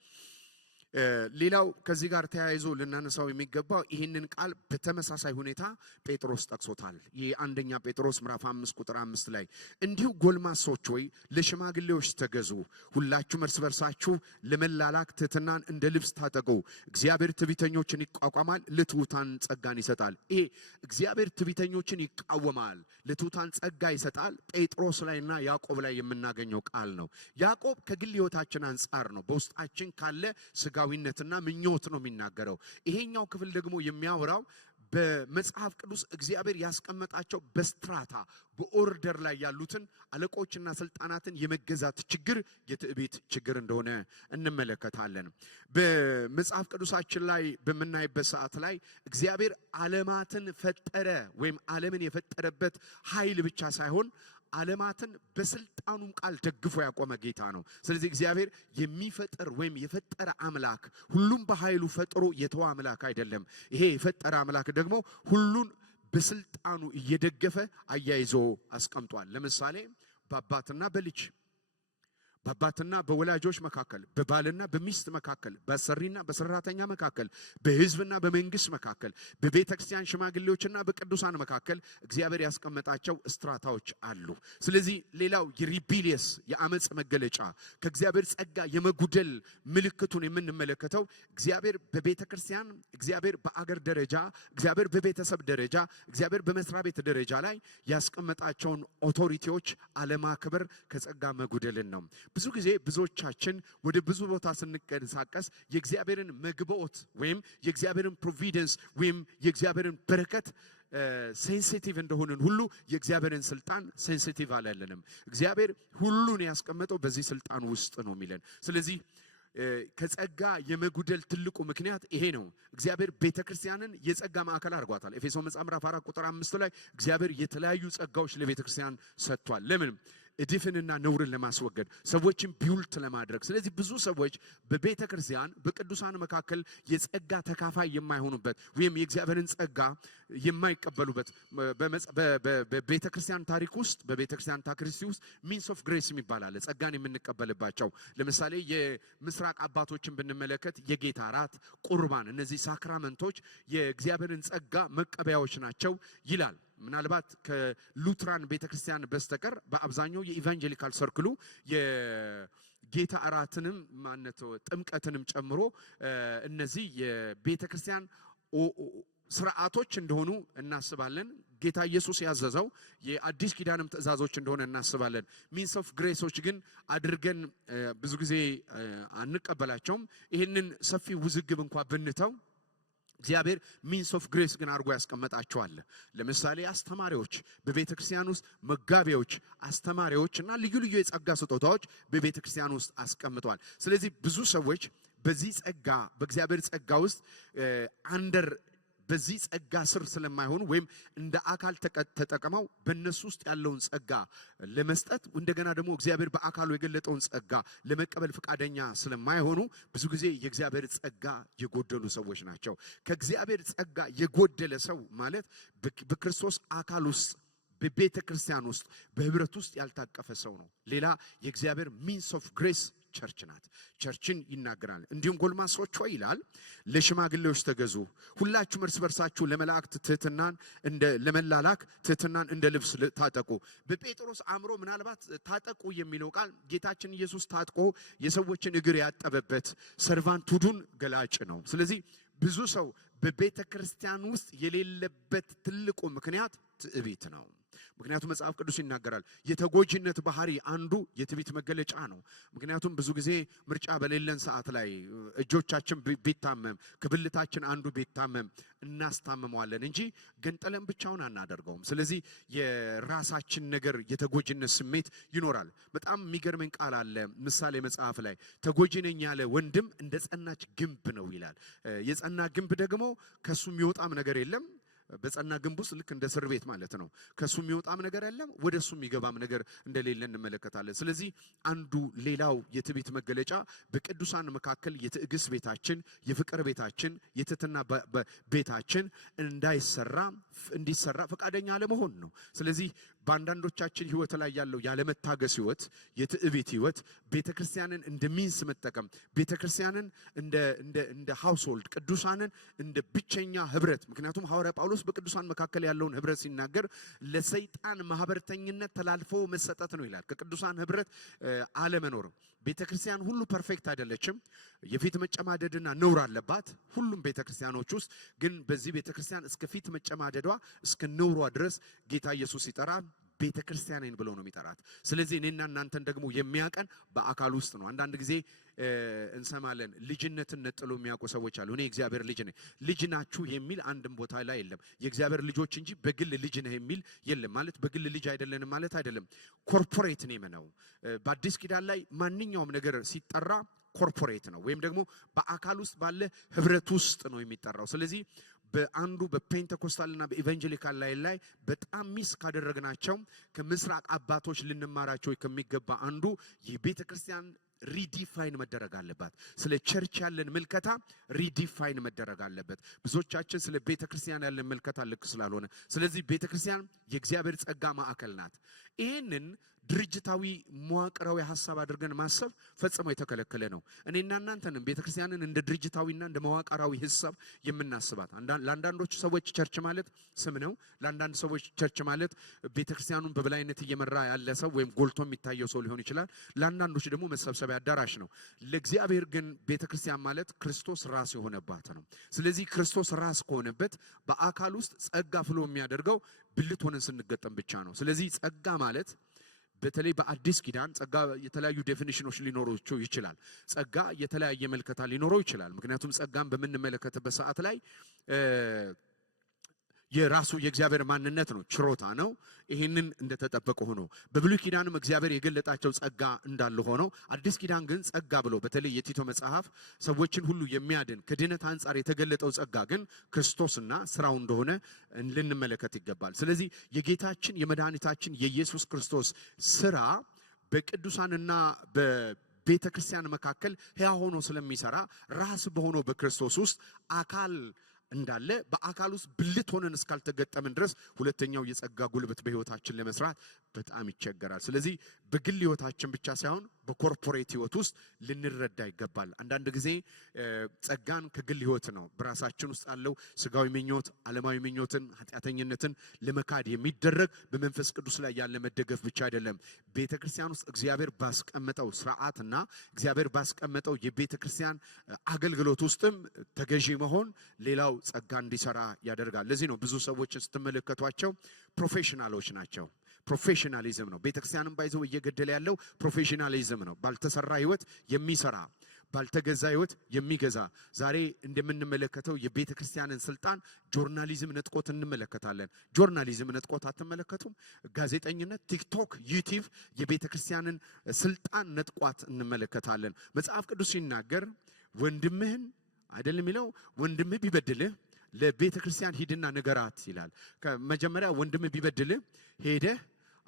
ሌላው ከዚህ ጋር ተያይዞ ልናነሳው የሚገባው ይህንን ቃል በተመሳሳይ ሁኔታ ጴጥሮስ ጠቅሶታል። የአንደኛ ጴጥሮስ ምዕራፍ 5 ቁጥር 5 ላይ እንዲሁ ጎልማሶች ሆይ ለሽማግሌዎች ተገዙ፣ ሁላችሁም እርስ በርሳችሁ ለመላላክ ትሕትናን እንደ ልብስ ታጠቁ። እግዚአብሔር ትዕቢተኞችን ይቋቋማል፣ ለትሑታን ጸጋን ይሰጣል። ይሄ እግዚአብሔር ትዕቢተኞችን ይቃወማል፣ ለትሑታን ጸጋ ይሰጣል ጴጥሮስ ላይና ያዕቆብ ላይ የምናገኘው ቃል ነው። ያዕቆብ ከግል ሕይወታችን አንጻር ነው፣ በውስጣችን ካለ ስጋ ዊነትና ምኞት ነው የሚናገረው። ይሄኛው ክፍል ደግሞ የሚያወራው በመጽሐፍ ቅዱስ እግዚአብሔር ያስቀመጣቸው በስትራታ በኦርደር ላይ ያሉትን አለቆችና ስልጣናትን የመገዛት ችግር የትዕቢት ችግር እንደሆነ እንመለከታለን። በመጽሐፍ ቅዱሳችን ላይ በምናይበት ሰዓት ላይ እግዚአብሔር ዓለማትን ፈጠረ ወይም ዓለምን የፈጠረበት ኃይል ብቻ ሳይሆን ዓለማትን በስልጣኑም ቃል ደግፎ ያቆመ ጌታ ነው። ስለዚህ እግዚአብሔር የሚፈጠር ወይም የፈጠረ አምላክ ሁሉም በኃይሉ ፈጥሮ የተወ አምላክ አይደለም። ይሄ የፈጠረ አምላክ ደግሞ ሁሉን በስልጣኑ እየደገፈ አያይዞ አስቀምጧል። ለምሳሌ በአባትና በልጅ፣ በአባትና በወላጆች መካከል፣ በባልና በሚስት መካከል፣ በሰሪና በሰራተኛ መካከል፣ በሕዝብና በመንግስት መካከል፣ በቤተ ክርስቲያን ሽማግሌዎችና በቅዱሳን መካከል እግዚአብሔር ያስቀመጣቸው ስትራታዎች አሉ። ስለዚህ ሌላው የሪቢሊየስ የአመጽ መገለጫ ከእግዚአብሔር ጸጋ የመጉደል ምልክቱን የምንመለከተው እግዚአብሔር በቤተ ክርስቲያን፣ እግዚአብሔር በአገር ደረጃ፣ እግዚአብሔር በቤተሰብ ደረጃ፣ እግዚአብሔር በመስሪያ ቤት ደረጃ ላይ ያስቀመጣቸውን ኦቶሪቲዎች አለማክበር ከጸጋ መጉደልን ነው። ብዙ ጊዜ ብዙዎቻችን ወደ ብዙ ቦታ ስንቀሳቀስ የእግዚአብሔርን መግቦት ወይም የእግዚአብሔርን ፕሮቪደንስ ወይም የእግዚአብሔርን በረከት ሴንሲቲቭ እንደሆንን ሁሉ የእግዚአብሔርን ስልጣን ሴንሲቲቭ አላለንም። እግዚአብሔር ሁሉን ያስቀመጠው በዚህ ስልጣን ውስጥ ነው የሚለን። ስለዚህ ከጸጋ የመጉደል ትልቁ ምክንያት ይሄ ነው። እግዚአብሔር ቤተክርስቲያንን የጸጋ ማዕከል አድርጓታል። ኤፌሶን ምዕራፍ 4 ቁጥር 5 ላይ እግዚአብሔር የተለያዩ ጸጋዎች ለቤተክርስቲያን ሰጥቷል። ለምን? እድፍንና ነውርን ለማስወገድ ሰዎችን ቢውልት ለማድረግ። ስለዚህ ብዙ ሰዎች በቤተ ክርስቲያን በቅዱሳን መካከል የጸጋ ተካፋይ የማይሆኑበት ወይም የእግዚአብሔርን ጸጋ የማይቀበሉበት በቤተ ክርስቲያን ታሪክ ውስጥ በቤተ ክርስቲያን ታክሪስቲ ውስጥ ሚንስ ኦፍ ግሬስ የሚባል አለ፣ ጸጋን የምንቀበልባቸው። ለምሳሌ የምስራቅ አባቶችን ብንመለከት የጌታ እራት፣ ቁርባን፣ እነዚህ ሳክራመንቶች የእግዚአብሔርን ጸጋ መቀበያዎች ናቸው ይላል። ምናልባት ከሉትራን ቤተክርስቲያን በስተቀር በአብዛኛው የኢቫንጀሊካል ሰርክሉ የጌታ እራትንም ጥምቀትንም ጨምሮ እነዚህ የቤተክርስቲያን ስርዓቶች እንደሆኑ እናስባለን። ጌታ ኢየሱስ ያዘዘው የአዲስ ኪዳንም ትእዛዞች እንደሆነ እናስባለን። ሚንስ ኦፍ ግሬሶች ግን አድርገን ብዙ ጊዜ አንቀበላቸውም። ይህንን ሰፊ ውዝግብ እንኳን ብንተው እግዚአብሔር ሚንስ ኦፍ ግሬስ ግን አድርጎ ያስቀመጣቸዋል። ለምሳሌ አስተማሪዎች በቤተ ክርስቲያን ውስጥ፣ መጋቢዎች፣ አስተማሪዎች እና ልዩ ልዩ የጸጋ ስጦታዎች በቤተ ክርስቲያን ውስጥ አስቀምጠዋል። ስለዚህ ብዙ ሰዎች በዚህ ጸጋ በእግዚአብሔር ጸጋ ውስጥ በዚህ ጸጋ ስር ስለማይሆኑ ወይም እንደ አካል ተጠቅመው በእነሱ ውስጥ ያለውን ጸጋ ለመስጠት እንደገና ደግሞ እግዚአብሔር በአካሉ የገለጠውን ጸጋ ለመቀበል ፈቃደኛ ስለማይሆኑ ብዙ ጊዜ የእግዚአብሔር ጸጋ የጎደሉ ሰዎች ናቸው። ከእግዚአብሔር ጸጋ የጎደለ ሰው ማለት በክርስቶስ አካል ውስጥ በቤተ ክርስቲያን ውስጥ በህብረት ውስጥ ያልታቀፈ ሰው ነው። ሌላ የእግዚአብሔር ሚንስ ኦፍ ግሬስ ቸርች ናት። ቸርችን ይናገራል። እንዲሁም ጎልማሶች ሆይ ይላል ለሽማግሌዎች ተገዙ፣ ሁላችሁም እርስ በርሳችሁ ለመላእክት ትህትናን ለመላላክ ትህትናን እንደ ልብስ ታጠቁ። በጴጥሮስ አእምሮ ምናልባት ታጠቁ የሚለው ቃል ጌታችን ኢየሱስ ታጥቆ የሰዎችን እግር ያጠበበት ሰርቫንትሁዱን ገላጭ ነው። ስለዚህ ብዙ ሰው በቤተ ክርስቲያን ውስጥ የሌለበት ትልቁ ምክንያት ትዕቢት ነው። ምክንያቱም መጽሐፍ ቅዱስ ይናገራል የተጎጂነት ባህሪ አንዱ የትዕቢት መገለጫ ነው። ምክንያቱም ብዙ ጊዜ ምርጫ በሌለን ሰዓት ላይ እጆቻችን ቢታመም ከብልታችን አንዱ ቢታመም እናስታምመዋለን እንጂ ገንጥለን ብቻውን አናደርገውም። ስለዚህ የራሳችን ነገር የተጎጂነት ስሜት ይኖራል። በጣም የሚገርመኝ ቃል አለ ምሳሌ መጽሐፍ ላይ ተጎጂ ነኝ ያለ ወንድም እንደ ጸናች ግንብ ነው ይላል። የጸና ግንብ ደግሞ ከሱ የሚወጣም ነገር የለም። በጸና ግንብ ውስጥ ልክ እንደ እስር ቤት ማለት ነው። ከሱ የሚወጣም ነገር የለም፣ ወደሱ የሚገባም ነገር እንደሌለ እንመለከታለን። ስለዚህ አንዱ ሌላው የትዕቢት መገለጫ በቅዱሳን መካከል የትዕግስት ቤታችን፣ የፍቅር ቤታችን፣ የትህትና ቤታችን እንዲሰራ ፈቃደኛ አለመሆን ነው። ስለዚህ በአንዳንዶቻችን ህይወት ላይ ያለው ያለመታገስ ህይወት፣ የትዕቢት ህይወት ቤተክርስቲያንን እንደ ሚንስ መጠቀም፣ ቤተክርስቲያንን እንደ ሃውስሆልድ ቅዱሳንን እንደ ብቸኛ ህብረት። ምክንያቱም ሐዋርያ ጳውሎስ በቅዱሳን መካከል ያለውን ህብረት ሲናገር ለሰይጣን ማህበርተኝነት ተላልፎ መሰጠት ነው ይላል። ከቅዱሳን ህብረት አለመኖር። ቤተክርስቲያን ሁሉ ፐርፌክት አይደለችም። የፊት መጨማደድና ነውር አለባት ሁሉም ቤተክርስቲያኖች ውስጥ። ግን በዚህ ቤተክርስቲያን እስከ ፊት መጨማደዷ እስከ ነውሯ ድረስ ጌታ ኢየሱስ ይጠራል። ቤተክርስቲያንን ብሎ ነው የሚጠራት። ስለዚህ እኔና እናንተን ደግሞ የሚያቀን በአካል ውስጥ ነው። አንዳንድ ጊዜ እንሰማለን ልጅነትን ነጥሎ የሚያውቁ ሰዎች አሉ። እኔ እግዚአብሔር ልጅ ነኝ። ልጅ ናችሁ የሚል አንድም ቦታ ላይ የለም። የእግዚአብሔር ልጆች እንጂ በግል ልጅ ነህ የሚል የለም። ማለት በግል ልጅ አይደለንም ማለት አይደለም። ኮርፖሬት ኔም ነው። በአዲስ ኪዳን ላይ ማንኛውም ነገር ሲጠራ ኮርፖሬት ነው፣ ወይም ደግሞ በአካል ውስጥ ባለ ህብረት ውስጥ ነው የሚጠራው። ስለዚህ በአንዱ በፔንቴኮስታልና በኢቫንጀሊካል ላይ በጣም ሚስ ካደረግናቸው ከምስራቅ አባቶች ልንማራቸው ከሚገባ አንዱ የቤተ ክርስቲያን ሪዲፋይን መደረግ አለባት። ስለ ቸርች ያለን ምልከታ ሪዲፋይን መደረግ አለበት። ብዙዎቻችን ስለ ቤተ ክርስቲያን ያለን ምልከታ ልክ ስላልሆነ፣ ስለዚህ ቤተ ክርስቲያን የእግዚአብሔር ጸጋ ማዕከል ናት። ይህንን ድርጅታዊ መዋቅራዊ ሐሳብ አድርገን ማሰብ ፈጽሞ የተከለከለ ነው። እኔና እናንተንም ቤተክርስቲያንን እንደ ድርጅታዊና እንደ መዋቅራዊ ሐሳብ የምናስባት። ለአንዳንዶቹ ሰዎች ቸርች ማለት ስም ነው። ለአንዳንድ ሰዎች ቸርች ማለት ቤተክርስቲያኑን በበላይነት እየመራ ያለ ሰው ወይም ጎልቶ የሚታየው ሰው ሊሆን ይችላል። ለአንዳንዶች ደግሞ መሰብሰቢያ አዳራሽ ነው። ለእግዚአብሔር ግን ቤተክርስቲያን ማለት ክርስቶስ ራስ የሆነባት ነው። ስለዚህ ክርስቶስ ራስ ከሆነበት በአካል ውስጥ ጸጋ ፍሎ የሚያደርገው ብልት ሆነን ስንገጠም ብቻ ነው። ስለዚህ ጸጋ ማለት በተለይ በአዲስ ኪዳን ጸጋ የተለያዩ ዴፊኒሽኖች ሊኖራቸው ይችላል። ጸጋ የተለያየ መልከታ ሊኖረው ይችላል። ምክንያቱም ጸጋን በምንመለከትበት ሰዓት ላይ የራሱ የእግዚአብሔር ማንነት ነው፣ ችሮታ ነው። ይሄንን እንደተጠበቀ ሆኖ በብሉይ ኪዳንም እግዚአብሔር የገለጣቸው ጸጋ እንዳለ ሆኖ አዲስ ኪዳን ግን ጸጋ ብሎ በተለይ የቲቶ መጽሐፍ ሰዎችን ሁሉ የሚያድን ከድነት አንጻር የተገለጠው ጸጋ ግን ክርስቶስና ስራው እንደሆነ ልንመለከት ይገባል። ስለዚህ የጌታችን የመድኃኒታችን የኢየሱስ ክርስቶስ ስራ በቅዱሳንና በቤተ ክርስቲያን መካከል ሕያው ሆኖ ስለሚሰራ ራስ በሆነው በክርስቶስ ውስጥ አካል እንዳለ በአካል ውስጥ ብልት ሆነን እስካልተገጠምን ድረስ ሁለተኛው የጸጋ ጉልበት በህይወታችን ለመስራት በጣም ይቸገራል። ስለዚህ በግል ህይወታችን ብቻ ሳይሆን በኮርፖሬት ህይወት ውስጥ ልንረዳ ይገባል። አንዳንድ ጊዜ ጸጋን ከግል ህይወት ነው በራሳችን ውስጥ ያለው ስጋዊ ምኞት፣ ዓለማዊ ምኞትን፣ ኃጢአተኝነትን ለመካድ የሚደረግ በመንፈስ ቅዱስ ላይ ያለ መደገፍ ብቻ አይደለም። ቤተክርስቲያን ውስጥ እግዚአብሔር ባስቀመጠው ስርዓትና እግዚአብሔር ባስቀመጠው የቤተክርስቲያን አገልግሎት ውስጥም ተገዢ መሆን ሌላው ጸጋ እንዲሰራ ያደርጋል። ለዚህ ነው ብዙ ሰዎችን ስትመለከቷቸው ፕሮፌሽናሎች ናቸው። ፕሮፌሽናሊዝም ነው ቤተክርስቲያንን ባይዘው እየገደለ ያለው ፕሮፌሽናሊዝም ነው። ባልተሰራ ህይወት የሚሰራ ባልተገዛ ህይወት የሚገዛ ዛሬ እንደምንመለከተው የቤተ ክርስቲያንን ስልጣን ጆርናሊዝም ነጥቆት እንመለከታለን። ጆርናሊዝም ነጥቆት አትመለከቱም? ጋዜጠኝነት፣ ቲክቶክ፣ ዩቲዩብ የቤተ ክርስቲያንን ስልጣን ነጥቋት እንመለከታለን። መጽሐፍ ቅዱስ ሲናገር ወንድምህን አይደለም የሚለው ወንድምህ ቢበድልህ ለቤተ ክርስቲያን ሂድና ንገራት ይላል። ከመጀመሪያ ወንድምህ ቢበድልህ ሄደህ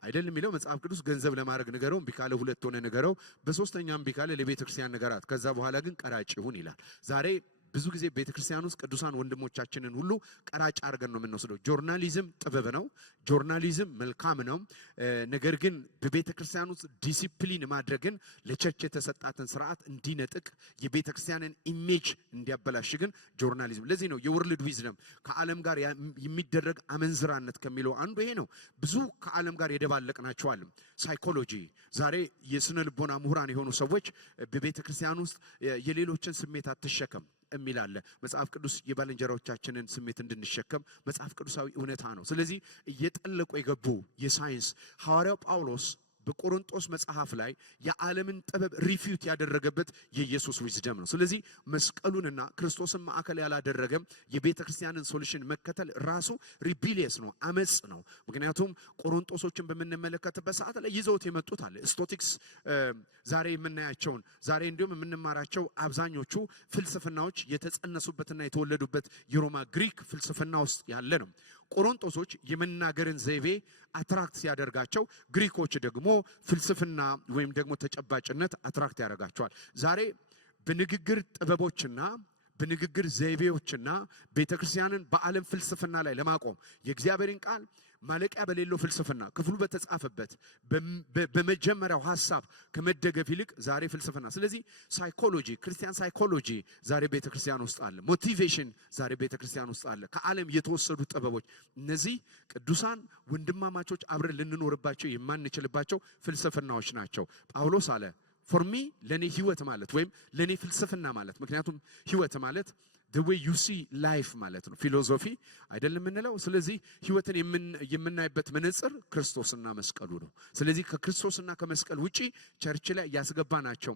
አይደለም የሚለው መጽሐፍ ቅዱስ ገንዘብ ለማድረግ ንገረው፣ ቢካለ ሁለት ሆነ ንገረው፣ በሶስተኛም ቢካለ ለቤተ ክርስቲያን ንገራት፣ ከዛ በኋላ ግን ቀራጭ ይሁን ይላል። ዛሬ ብዙ ጊዜ ቤተ ክርስቲያን ውስጥ ቅዱሳን ወንድሞቻችንን ሁሉ ቀራጭ አድርገን ነው የምንወስደው። ጆርናሊዝም ጥበብ ነው። ጆርናሊዝም መልካም ነው። ነገር ግን በቤተ ክርስቲያን ውስጥ ዲሲፕሊን ማድረግን ለቸርች የተሰጣትን ስርዓት እንዲነጥቅ የቤተ ክርስቲያንን ኢሜጅ እንዲያበላሽ ግን ጆርናሊዝም። ለዚህ ነው የወርልድ ዊዝደም ከዓለም ጋር የሚደረግ አመንዝራነት ከሚለው አንዱ ይሄ ነው። ብዙ ከዓለም ጋር የደባለቅናቸዋል። ሳይኮሎጂ ዛሬ የስነ ልቦና ምሁራን የሆኑ ሰዎች በቤተ ክርስቲያን ውስጥ የሌሎችን ስሜት አትሸከም የሚል አለ። መጽሐፍ ቅዱስ የባልንጀሮቻችንን ስሜት እንድንሸከም መጽሐፍ ቅዱሳዊ እውነታ ነው። ስለዚህ እየጠለቁ የገቡ የሳይንስ ሐዋርያው ጳውሎስ በቆሮንቶስ መጽሐፍ ላይ የዓለምን ጥበብ ሪፊዩት ያደረገበት የኢየሱስ ዊዝደም ነው። ስለዚህ መስቀሉንና ክርስቶስን ማዕከል ያላደረገም የቤተ ክርስቲያንን ሶሉሽን መከተል ራሱ ሪቢሊየስ ነው፣ አመጽ ነው። ምክንያቱም ቆሮንቶሶችን በምንመለከትበት ሰዓት ላይ ይዘውት የመጡት አለ ስቶቲክስ ዛሬ የምናያቸውን ዛሬ እንዲሁም የምንማራቸው አብዛኞቹ ፍልስፍናዎች የተጸነሱበትና የተወለዱበት የሮማ ግሪክ ፍልስፍና ውስጥ ያለ ነው። ቆሮንቶሶች የመናገርን ዘይቤ አትራክት ሲያደርጋቸው፣ ግሪኮች ደግሞ ፍልስፍና ወይም ደግሞ ተጨባጭነት አትራክት ያደርጋቸዋል። ዛሬ በንግግር ጥበቦችና በንግግር ዘይቤዎችና ቤተክርስቲያንን በዓለም ፍልስፍና ላይ ለማቆም የእግዚአብሔርን ቃል ማለቂያ በሌለው ፍልስፍና ክፍሉ በተጻፈበት በመጀመሪያው ሐሳብ ከመደገፍ ይልቅ ዛሬ ፍልስፍና። ስለዚህ ሳይኮሎጂ፣ ክርስቲያን ሳይኮሎጂ ዛሬ ቤተክርስቲያን ውስጥ አለ። ሞቲቬሽን ዛሬ ቤተክርስቲያን ውስጥ አለ። ከዓለም የተወሰዱ ጥበቦች፣ እነዚህ ቅዱሳን ወንድማማቾች አብረን ልንኖርባቸው የማንችልባቸው ፍልስፍናዎች ናቸው። ጳውሎስ አለ ፎር ሚ ለኔ ህይወት ማለት ወይም ለኔ ፍልስፍና ማለት፣ ምክንያቱም ህይወት ማለት the way you see life ማለት ነው። ፊሎሶፊ አይደለም የምንለው። ስለዚህ ህይወትን የምናይበት መነጽር ክርስቶስና መስቀሉ ነው። ስለዚህ ከክርስቶስና ከመስቀል ውጪ ቸርች ላይ ያስገባናቸው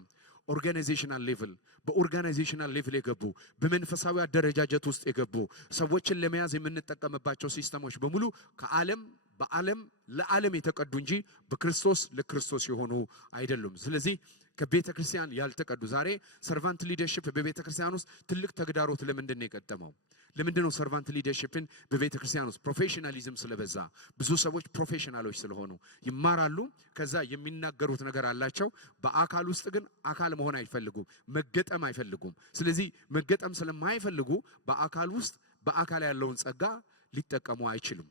ኦርጋናይዜሽናል ሌቭል በኦርጋናይዜሽናል ሌቭል የገቡ በመንፈሳዊ አደረጃጀት ውስጥ የገቡ ሰዎችን ለመያዝ የምንጠቀምባቸው ሲስተሞች በሙሉ ከዓለም በዓለም ለዓለም የተቀዱ እንጂ በክርስቶስ ለክርስቶስ የሆኑ አይደሉም። ስለዚህ ከቤተ ክርስቲያን ያልተቀዱ ዛሬ ሰርቫንት ሊደርሺፕ በቤተ ክርስቲያን ውስጥ ትልቅ ተግዳሮት ለምንድን ነው የቀጠመው? ለምንድን ነው ሰርቫንት ሊደርሺፕን በቤተ ክርስቲያን ውስጥ ፕሮፌሽናሊዝም ስለበዛ፣ ብዙ ሰዎች ፕሮፌሽናሎች ስለሆኑ ይማራሉ፣ ከዛ የሚናገሩት ነገር አላቸው። በአካል ውስጥ ግን አካል መሆን አይፈልጉም፣ መገጠም አይፈልጉም። ስለዚህ መገጠም ስለማይፈልጉ በአካል ውስጥ በአካል ያለውን ጸጋ ሊጠቀሙ አይችሉም።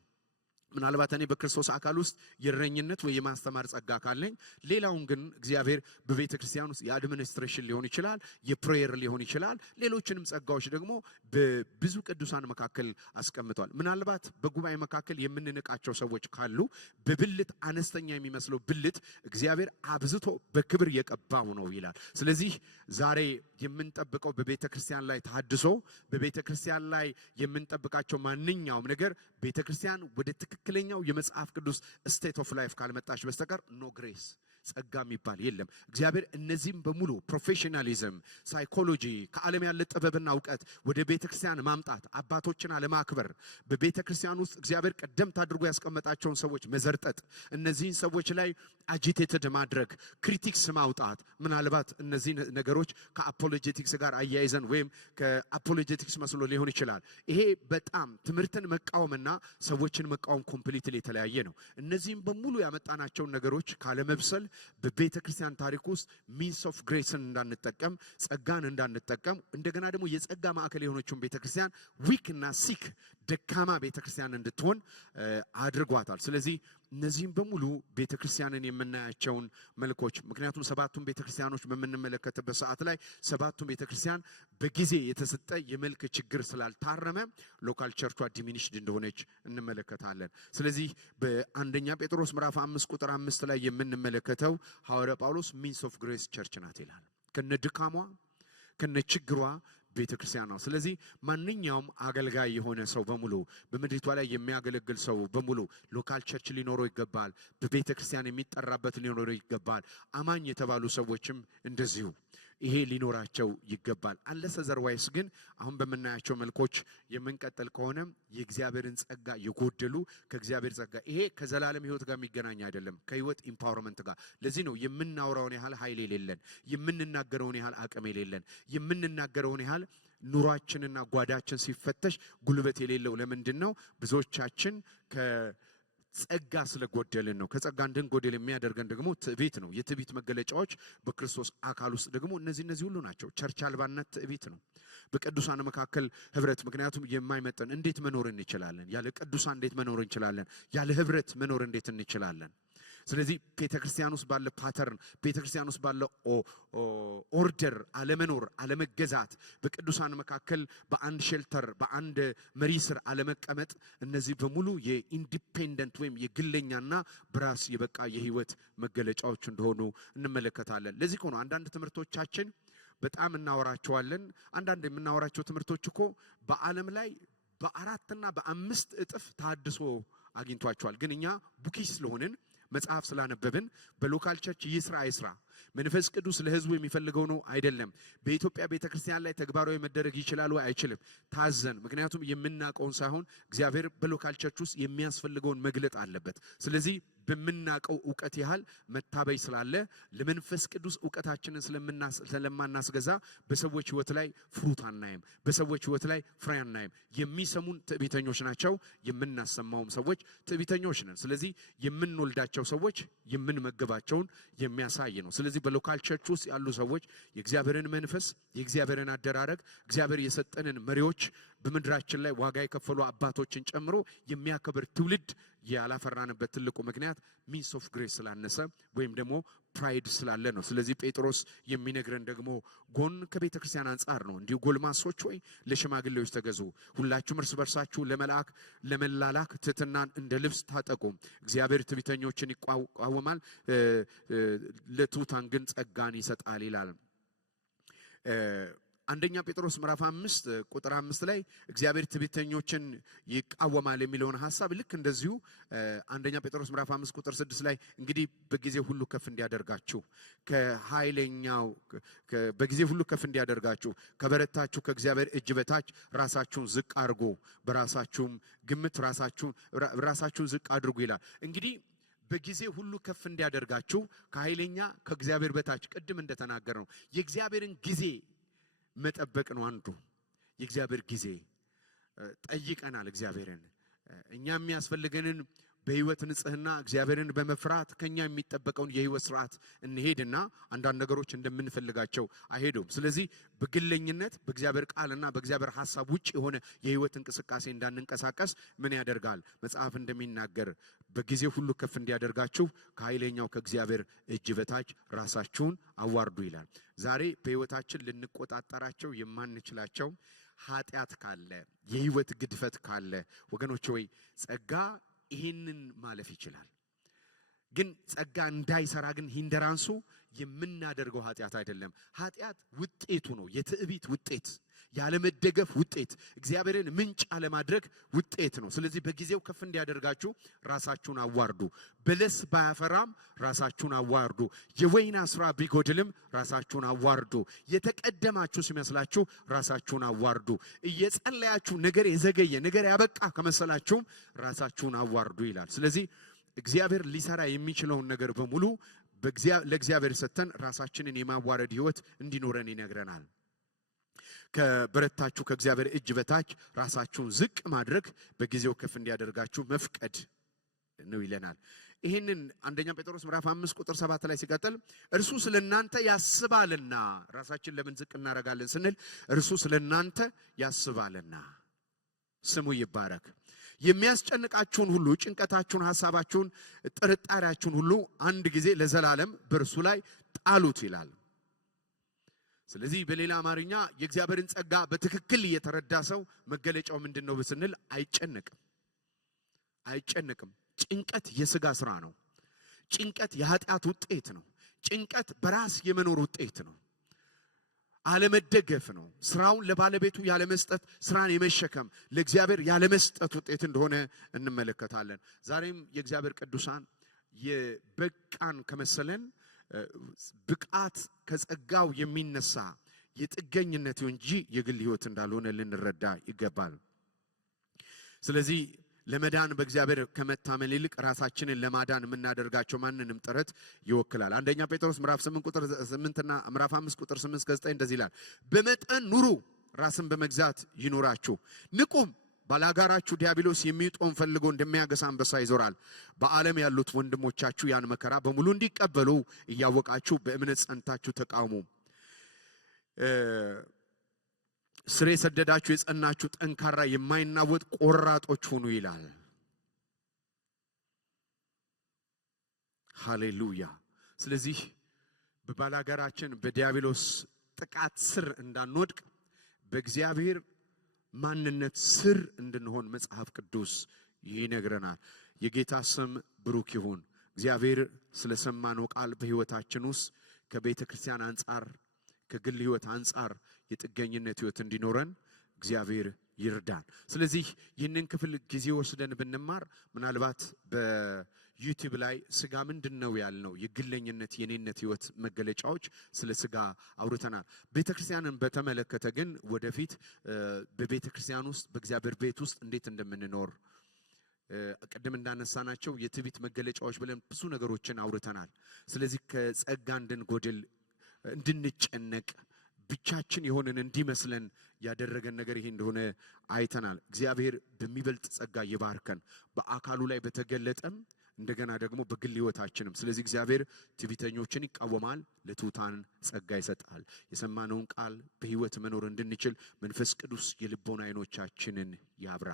ምናልባት እኔ በክርስቶስ አካል ውስጥ የእረኝነት ወይ የማስተማር ጸጋ ካለኝ፣ ሌላውን ግን እግዚአብሔር በቤተ ክርስቲያን ውስጥ የአድሚኒስትሬሽን ሊሆን ይችላል፣ የፕሬየር ሊሆን ይችላል፣ ሌሎችንም ጸጋዎች ደግሞ በብዙ ቅዱሳን መካከል አስቀምጧል። ምናልባት በጉባኤ መካከል የምንንቃቸው ሰዎች ካሉ በብልት አነስተኛ የሚመስለው ብልት እግዚአብሔር አብዝቶ በክብር የቀባው ነው ይላል። ስለዚህ ዛሬ የምንጠብቀው በቤተ ክርስቲያን ላይ ተሐድሶ፣ በቤተ ክርስቲያን ላይ የምንጠብቃቸው ማንኛውም ነገር ቤተ ክርስቲያን ወደ ትክክለኛው የመጽሐፍ ቅዱስ ስቴት ኦፍ ላይፍ ካልመጣች በስተቀር ኖ ግሬስ ጸጋ የሚባል የለም። እግዚአብሔር እነዚህም በሙሉ ፕሮፌሽናሊዝም፣ ሳይኮሎጂ፣ ከዓለም ያለ ጥበብና እውቀት ወደ ቤተ ክርስቲያን ማምጣት፣ አባቶችን አለማክበር፣ በቤተ ክርስቲያን ውስጥ እግዚአብሔር ቀደምት አድርጎ ያስቀመጣቸውን ሰዎች መዘርጠጥ፣ እነዚህን ሰዎች ላይ አጂቴትድ ማድረግ፣ ክሪቲክስ ማውጣት። ምናልባት እነዚህ ነገሮች ከአፖሎጄቲክስ ጋር አያይዘን ወይም ከአፖሎጄቲክስ መስሎ ሊሆን ይችላል። ይሄ በጣም ትምህርትን መቃወምና ሰዎችን መቃወም ኮምፕሊትሊ የተለያየ ነው። እነዚህም በሙሉ ያመጣናቸውን ነገሮች ካለመብሰል በቤተ ክርስቲያን ታሪክ ውስጥ ሚንስ ኦፍ ግሬስን እንዳንጠቀም፣ ጸጋን እንዳንጠቀም፣ እንደገና ደግሞ የጸጋ ማዕከል የሆነችውን ቤተ ክርስቲያን ዊክ እና ሲክ ደካማ ቤተ ክርስቲያን እንድትሆን አድርጓታል። ስለዚህ እነዚህም በሙሉ ቤተ ክርስቲያንን የምናያቸውን መልኮች፣ ምክንያቱም ሰባቱን ቤተ ክርስቲያኖች በምንመለከትበት ሰዓት ላይ ሰባቱን ቤተ ክርስቲያን በጊዜ የተሰጠ የመልክ ችግር ስላልታረመ ሎካል ቸርቿ ዲሚኒሽድ እንደሆነች እንመለከታለን። ስለዚህ በአንደኛ ጴጥሮስ ምዕራፍ 5 ቁጥር 5 ላይ የምንመለከተው ሐዋርያ ጳውሎስ ሚንስ ኦፍ ግሬስ ቸርች ናት ይላል። ከነድካሟ ከነችግሯ ቤተ ክርስቲያን ነው። ስለዚህ ማንኛውም አገልጋይ የሆነ ሰው በሙሉ በምድሪቷ ላይ የሚያገለግል ሰው በሙሉ ሎካል ቸርች ሊኖረው ይገባል። በቤተ ክርስቲያን የሚጠራበት ሊኖረው ይገባል። አማኝ የተባሉ ሰዎችም እንደዚሁ ይሄ ሊኖራቸው ይገባል። አንለስ አዘርዋይስ ግን አሁን በመናያቸው መልኮች የምንቀጥል ከሆነ የእግዚአብሔርን ጸጋ የጎደሉ ከእግዚአብሔር ጸጋ ይሄ ከዘላለም ሕይወት ጋር የሚገናኝ አይደለም፣ ከሕይወት ኢምፓወርመንት ጋር። ለዚህ ነው የምናወራውን ያህል ኃይል የሌለን፣ የምንናገረውን ያህል አቅም የሌለን፣ የምንናገረውን ያህል ኑሯችንና ጓዳችን ሲፈተሽ ጉልበት የሌለው። ለምንድን ነው? ብዙዎቻችን ጸጋ ስለጎደልን ነው። ከጸጋ እንድንጎደል የሚያደርገን ደግሞ ትዕቢት ነው። የትዕቢት መገለጫዎች በክርስቶስ አካል ውስጥ ደግሞ እነዚህ ሁሉ ናቸው። ቸርች አልባነት ትዕቢት ነው። በቅዱሳን መካከል ህብረት፣ ምክንያቱም የማይመጠን እንዴት መኖር እንችላለን? ያለ ቅዱሳን እንዴት መኖር እንችላለን? ያለ ህብረት መኖር እንዴት እንችላለን? ስለዚህ ቤተክርስቲያን ውስጥ ባለ ፓተርን፣ ቤተክርስቲያን ውስጥ ባለ ኦርደር አለመኖር፣ አለመገዛት፣ በቅዱሳን መካከል በአንድ ሼልተር በአንድ መሪ ስር አለመቀመጥ፣ እነዚህ በሙሉ የኢንዲፔንደንት ወይም የግለኛና በራስ የበቃ የህይወት መገለጫዎች እንደሆኑ እንመለከታለን። ለዚህ ነው አንዳንድ ትምህርቶቻችን በጣም እናወራቸዋለን። አንዳንድ የምናወራቸው ትምህርቶች እኮ በዓለም ላይ በ4 እና በ5 እጥፍ ታድሶ አግኝቷቸዋል። ግን እኛ ቡኪስ ስለሆንን መጽሐፍ ስላነበብን በሎካል ቸርች ይስራ አይስራ መንፈስ ቅዱስ ለህዝቡ የሚፈልገው ነው አይደለም፣ በኢትዮጵያ ቤተክርስቲያን ላይ ተግባራዊ መደረግ ይችላል ወይ አይችልም ታዘን። ምክንያቱም የምናቀውን ሳይሆን እግዚአብሔር በሎካል ቸርች ውስጥ የሚያስፈልገውን መግለጥ አለበት። ስለዚህ በምናቀው ዕውቀት ያህል መታበይ ስላለ ለመንፈስ ቅዱስ ዕውቀታችንን ስለማናስገዛ በሰዎች ህይወት ላይ ፍሩት አናይም፣ በሰዎች ህይወት ላይ ፍሬ አናይም። የሚሰሙን ትዕቢተኞች ናቸው፣ የምናሰማውም ሰዎች ትዕቢተኞች ነን። ስለዚህ የምንወልዳቸው ሰዎች የምንመግባቸውን የሚያሳይ ነው። ስለዚህ በሎካል ቸርች ውስጥ ያሉ ሰዎች የእግዚአብሔርን መንፈስ፣ የእግዚአብሔርን አደራረግ፣ እግዚአብሔር የሰጠንን መሪዎች፣ በመድራችን ላይ ዋጋ የከፈሉ አባቶችን ጨምሮ የሚያከብር ትውልድ ያላፈራንበት ትልቁ ምክንያት ሚንስ ኦፍ ግሬስ ስላነሰ ወይም ደግሞ ፕራይድ ስላለ ነው። ስለዚህ ጴጥሮስ የሚነግረን ደግሞ ጎን ከቤተ ክርስቲያን አንጻር ነው። እንዲሁ ጎልማሶች ወይ ለሽማግሌዎች ተገዙ፣ ሁላችሁም እርስ በርሳችሁ ለመላላክ ትሕትናን እንደ ልብስ ታጠቁ። እግዚአብሔር ትዕቢተኞችን ይቃወማል፣ ለትሑታን ግን ጸጋን ይሰጣል ይላል። አንደኛ ጴጥሮስ ምዕራፍ 5 ቁጥር 5 ላይ እግዚአብሔር ትዕቢተኞችን ይቃወማል የሚለውን ሐሳብ ልክ እንደዚሁ አንደኛ ጴጥሮስ ምዕራፍ 5 ቁጥር 6 ላይ እንግዲህ በጊዜ ሁሉ ከፍ እንዲያደርጋችሁ ከኃይለኛው በጊዜ ሁሉ ከፍ እንዲያደርጋችሁ ከበረታችሁ ከእግዚአብሔር እጅ በታች ራሳችሁን ዝቅ አድርጉ፣ በራሳችሁም ግምት ራሳችሁን ዝቅ አድርጉ ይላል። እንግዲህ በጊዜ ሁሉ ከፍ እንዲያደርጋችሁ ከኃይለኛ ከእግዚአብሔር በታች ቅድም እንደተናገር ነው የእግዚአብሔርን ጊዜ መጠበቅ ነው አንዱ። የእግዚአብሔር ጊዜ ጠይቀናል። እግዚአብሔርን እኛ የሚያስፈልገንን በህይወት ንጽህና እግዚአብሔርን በመፍራት ከኛ የሚጠበቀውን የህይወት ስርዓት እንሄድና አንዳንድ ነገሮች እንደምንፈልጋቸው አይሄዱም። ስለዚህ በግለኝነት በእግዚአብሔር ቃልና በእግዚአብሔር ሐሳብ ውጭ የሆነ የህይወት እንቅስቃሴ እንዳንንቀሳቀስ ምን ያደርጋል? መጽሐፍ እንደሚናገር በጊዜ ሁሉ ከፍ እንዲያደርጋችሁ ከኃይለኛው ከእግዚአብሔር እጅ በታች ራሳችሁን አዋርዱ ይላል። ዛሬ በህይወታችን ልንቆጣጠራቸው የማንችላቸው ኃጢአት ካለ፣ የህይወት ግድፈት ካለ ወገኖች ወይ ጸጋ ይሄንን ማለፍ ይችላል። ግን ጸጋ እንዳይሰራ ግን ሂንደራንሱ የምናደርገው ኃጢአት አይደለም። ኃጢአት ውጤቱ ነው፣ የትዕቢት ውጤት፣ ያለመደገፍ ውጤት፣ እግዚአብሔርን ምንጭ አለማድረግ ውጤት ነው። ስለዚህ በጊዜው ከፍ እንዲያደርጋችሁ ራሳችሁን አዋርዱ። በለስ ባያፈራም ራሳችሁን አዋርዱ። የወይን ስራ ቢጎድልም ራሳችሁን አዋርዱ። የተቀደማችሁ ሲመስላችሁ ራሳችሁን አዋርዱ። እየጸለያችሁ ነገር የዘገየ ነገር ያበቃ ከመሰላችሁም ራሳችሁን አዋርዱ ይላል። ስለዚህ እግዚአብሔር ሊሰራ የሚችለውን ነገር በሙሉ ለእግዚአብሔር ሰጥተን ራሳችንን የማዋረድ ህይወት እንዲኖረን ይነግረናል። ከበረታችሁ ከእግዚአብሔር እጅ በታች ራሳችሁን ዝቅ ማድረግ በጊዜው ከፍ እንዲያደርጋችሁ መፍቀድ ነው ይለናል። ይህንን አንደኛ ጴጥሮስ ምዕራፍ 5 ቁጥር 7 ላይ ሲቀጥል እርሱ ስለናንተ ያስባልና፣ ራሳችን ለምን ዝቅ እናደርጋለን ስንል እርሱ ስለናንተ ያስባልና ስሙ ይባረክ። የሚያስጨንቃችሁን ሁሉ ጭንቀታችሁን፣ ሐሳባችሁን፣ ጥርጣሬያችሁን ሁሉ አንድ ጊዜ ለዘላለም በእርሱ ላይ ጣሉት ይላል። ስለዚህ በሌላ አማርኛ የእግዚአብሔርን ጸጋ በትክክል የተረዳ ሰው መገለጫው ምንድነው ብስንል አይጨነቅም። ጭንቀት የሥጋ ሥራ ነው። ጭንቀት የኃጢአት ውጤት ነው። ጭንቀት በራስ የመኖር ውጤት ነው። አለመደገፍ ነው። ስራውን ለባለቤቱ ያለመስጠት፣ ስራን የመሸከም ለእግዚአብሔር ያለመስጠት ውጤት እንደሆነ እንመለከታለን። ዛሬም የእግዚአብሔር ቅዱሳን የበቃን ከመሰለን ብቃት ከጸጋው የሚነሳ የጥገኝነት እንጂ የግል ህይወት እንዳልሆነ ልንረዳ ይገባል። ስለዚህ ለመዳን በእግዚአብሔር ከመታመን ይልቅ ራሳችንን ለማዳን የምናደርጋቸው ማንንም ጥረት ይወክላል። አንደኛ ጴጥሮስ ምዕራፍ 8 ቁጥር 8 እና ምዕራፍ 5 ቁጥር 8 እስከ 9 እንደዚህ ይላል። በመጠን ኑሩ፣ ራስን በመግዛት ይኑራችሁ፣ ንቁም። ባላጋራችሁ ዲያብሎስ የሚውጠውን ፈልጎ እንደሚያገሳ አንበሳ ይዞራል። በዓለም ያሉት ወንድሞቻችሁ ያን መከራ በሙሉ እንዲቀበሉ እያወቃችሁ በእምነት ጸንታችሁ ተቃውሙ። ስር የሰደዳችሁ የጸናችሁ ጠንካራ የማይናወጥ ቆራጦች ሁኑ ይላል። ሃሌሉያ። ስለዚህ በባላጋራችን በዲያብሎስ ጥቃት ስር እንዳንወድቅ በእግዚአብሔር ማንነት ስር እንድንሆን መጽሐፍ ቅዱስ ይነግረናል። የጌታ ስም ብሩክ ይሁን። እግዚአብሔር ስለሰማነው ቃል በህይወታችን ውስጥ ከቤተ ክርስቲያን አንጻር ከግል ህይወት አንጻር የጥገኝነት ህይወት እንዲኖረን እግዚአብሔር ይርዳን። ስለዚህ ይህንን ክፍል ጊዜ ወስደን ብንማር ምናልባት በዩቲዩብ ላይ ስጋ ምንድነው ያልነው የግለኝነት የኔነት ህይወት መገለጫዎች ስለ ስጋ አውርተናል። ቤተክርስቲያንን በተመለከተ ግን ወደፊት በቤተክርስቲያን ውስጥ በእግዚአብሔር ቤት ውስጥ እንዴት እንደምንኖር ቅድም እንዳነሳናቸው የትዕቢት መገለጫዎች ብለን ብዙ ነገሮችን አውርተናል። ስለዚህ ከጸጋ እንድንጎድል እንድንጨነቅ ብቻችን የሆነን እንዲመስለን ያደረገን ነገር ይሄ እንደሆነ አይተናል። እግዚአብሔር በሚበልጥ ጸጋ ይባርከን በአካሉ ላይ በተገለጠም እንደገና ደግሞ በግል ህይወታችንም። ስለዚህ እግዚአብሔር ትዕቢተኞችን ይቃወማል፣ ለትሑታን ጸጋ ይሰጣል። የሰማነውን ቃል በህይወት መኖር እንድንችል መንፈስ ቅዱስ የልቦና አይኖቻችንን ያብራ።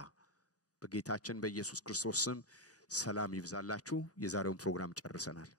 በጌታችን በኢየሱስ ክርስቶስ ስም ሰላም ይብዛላችሁ። የዛሬውን ፕሮግራም ጨርሰናል።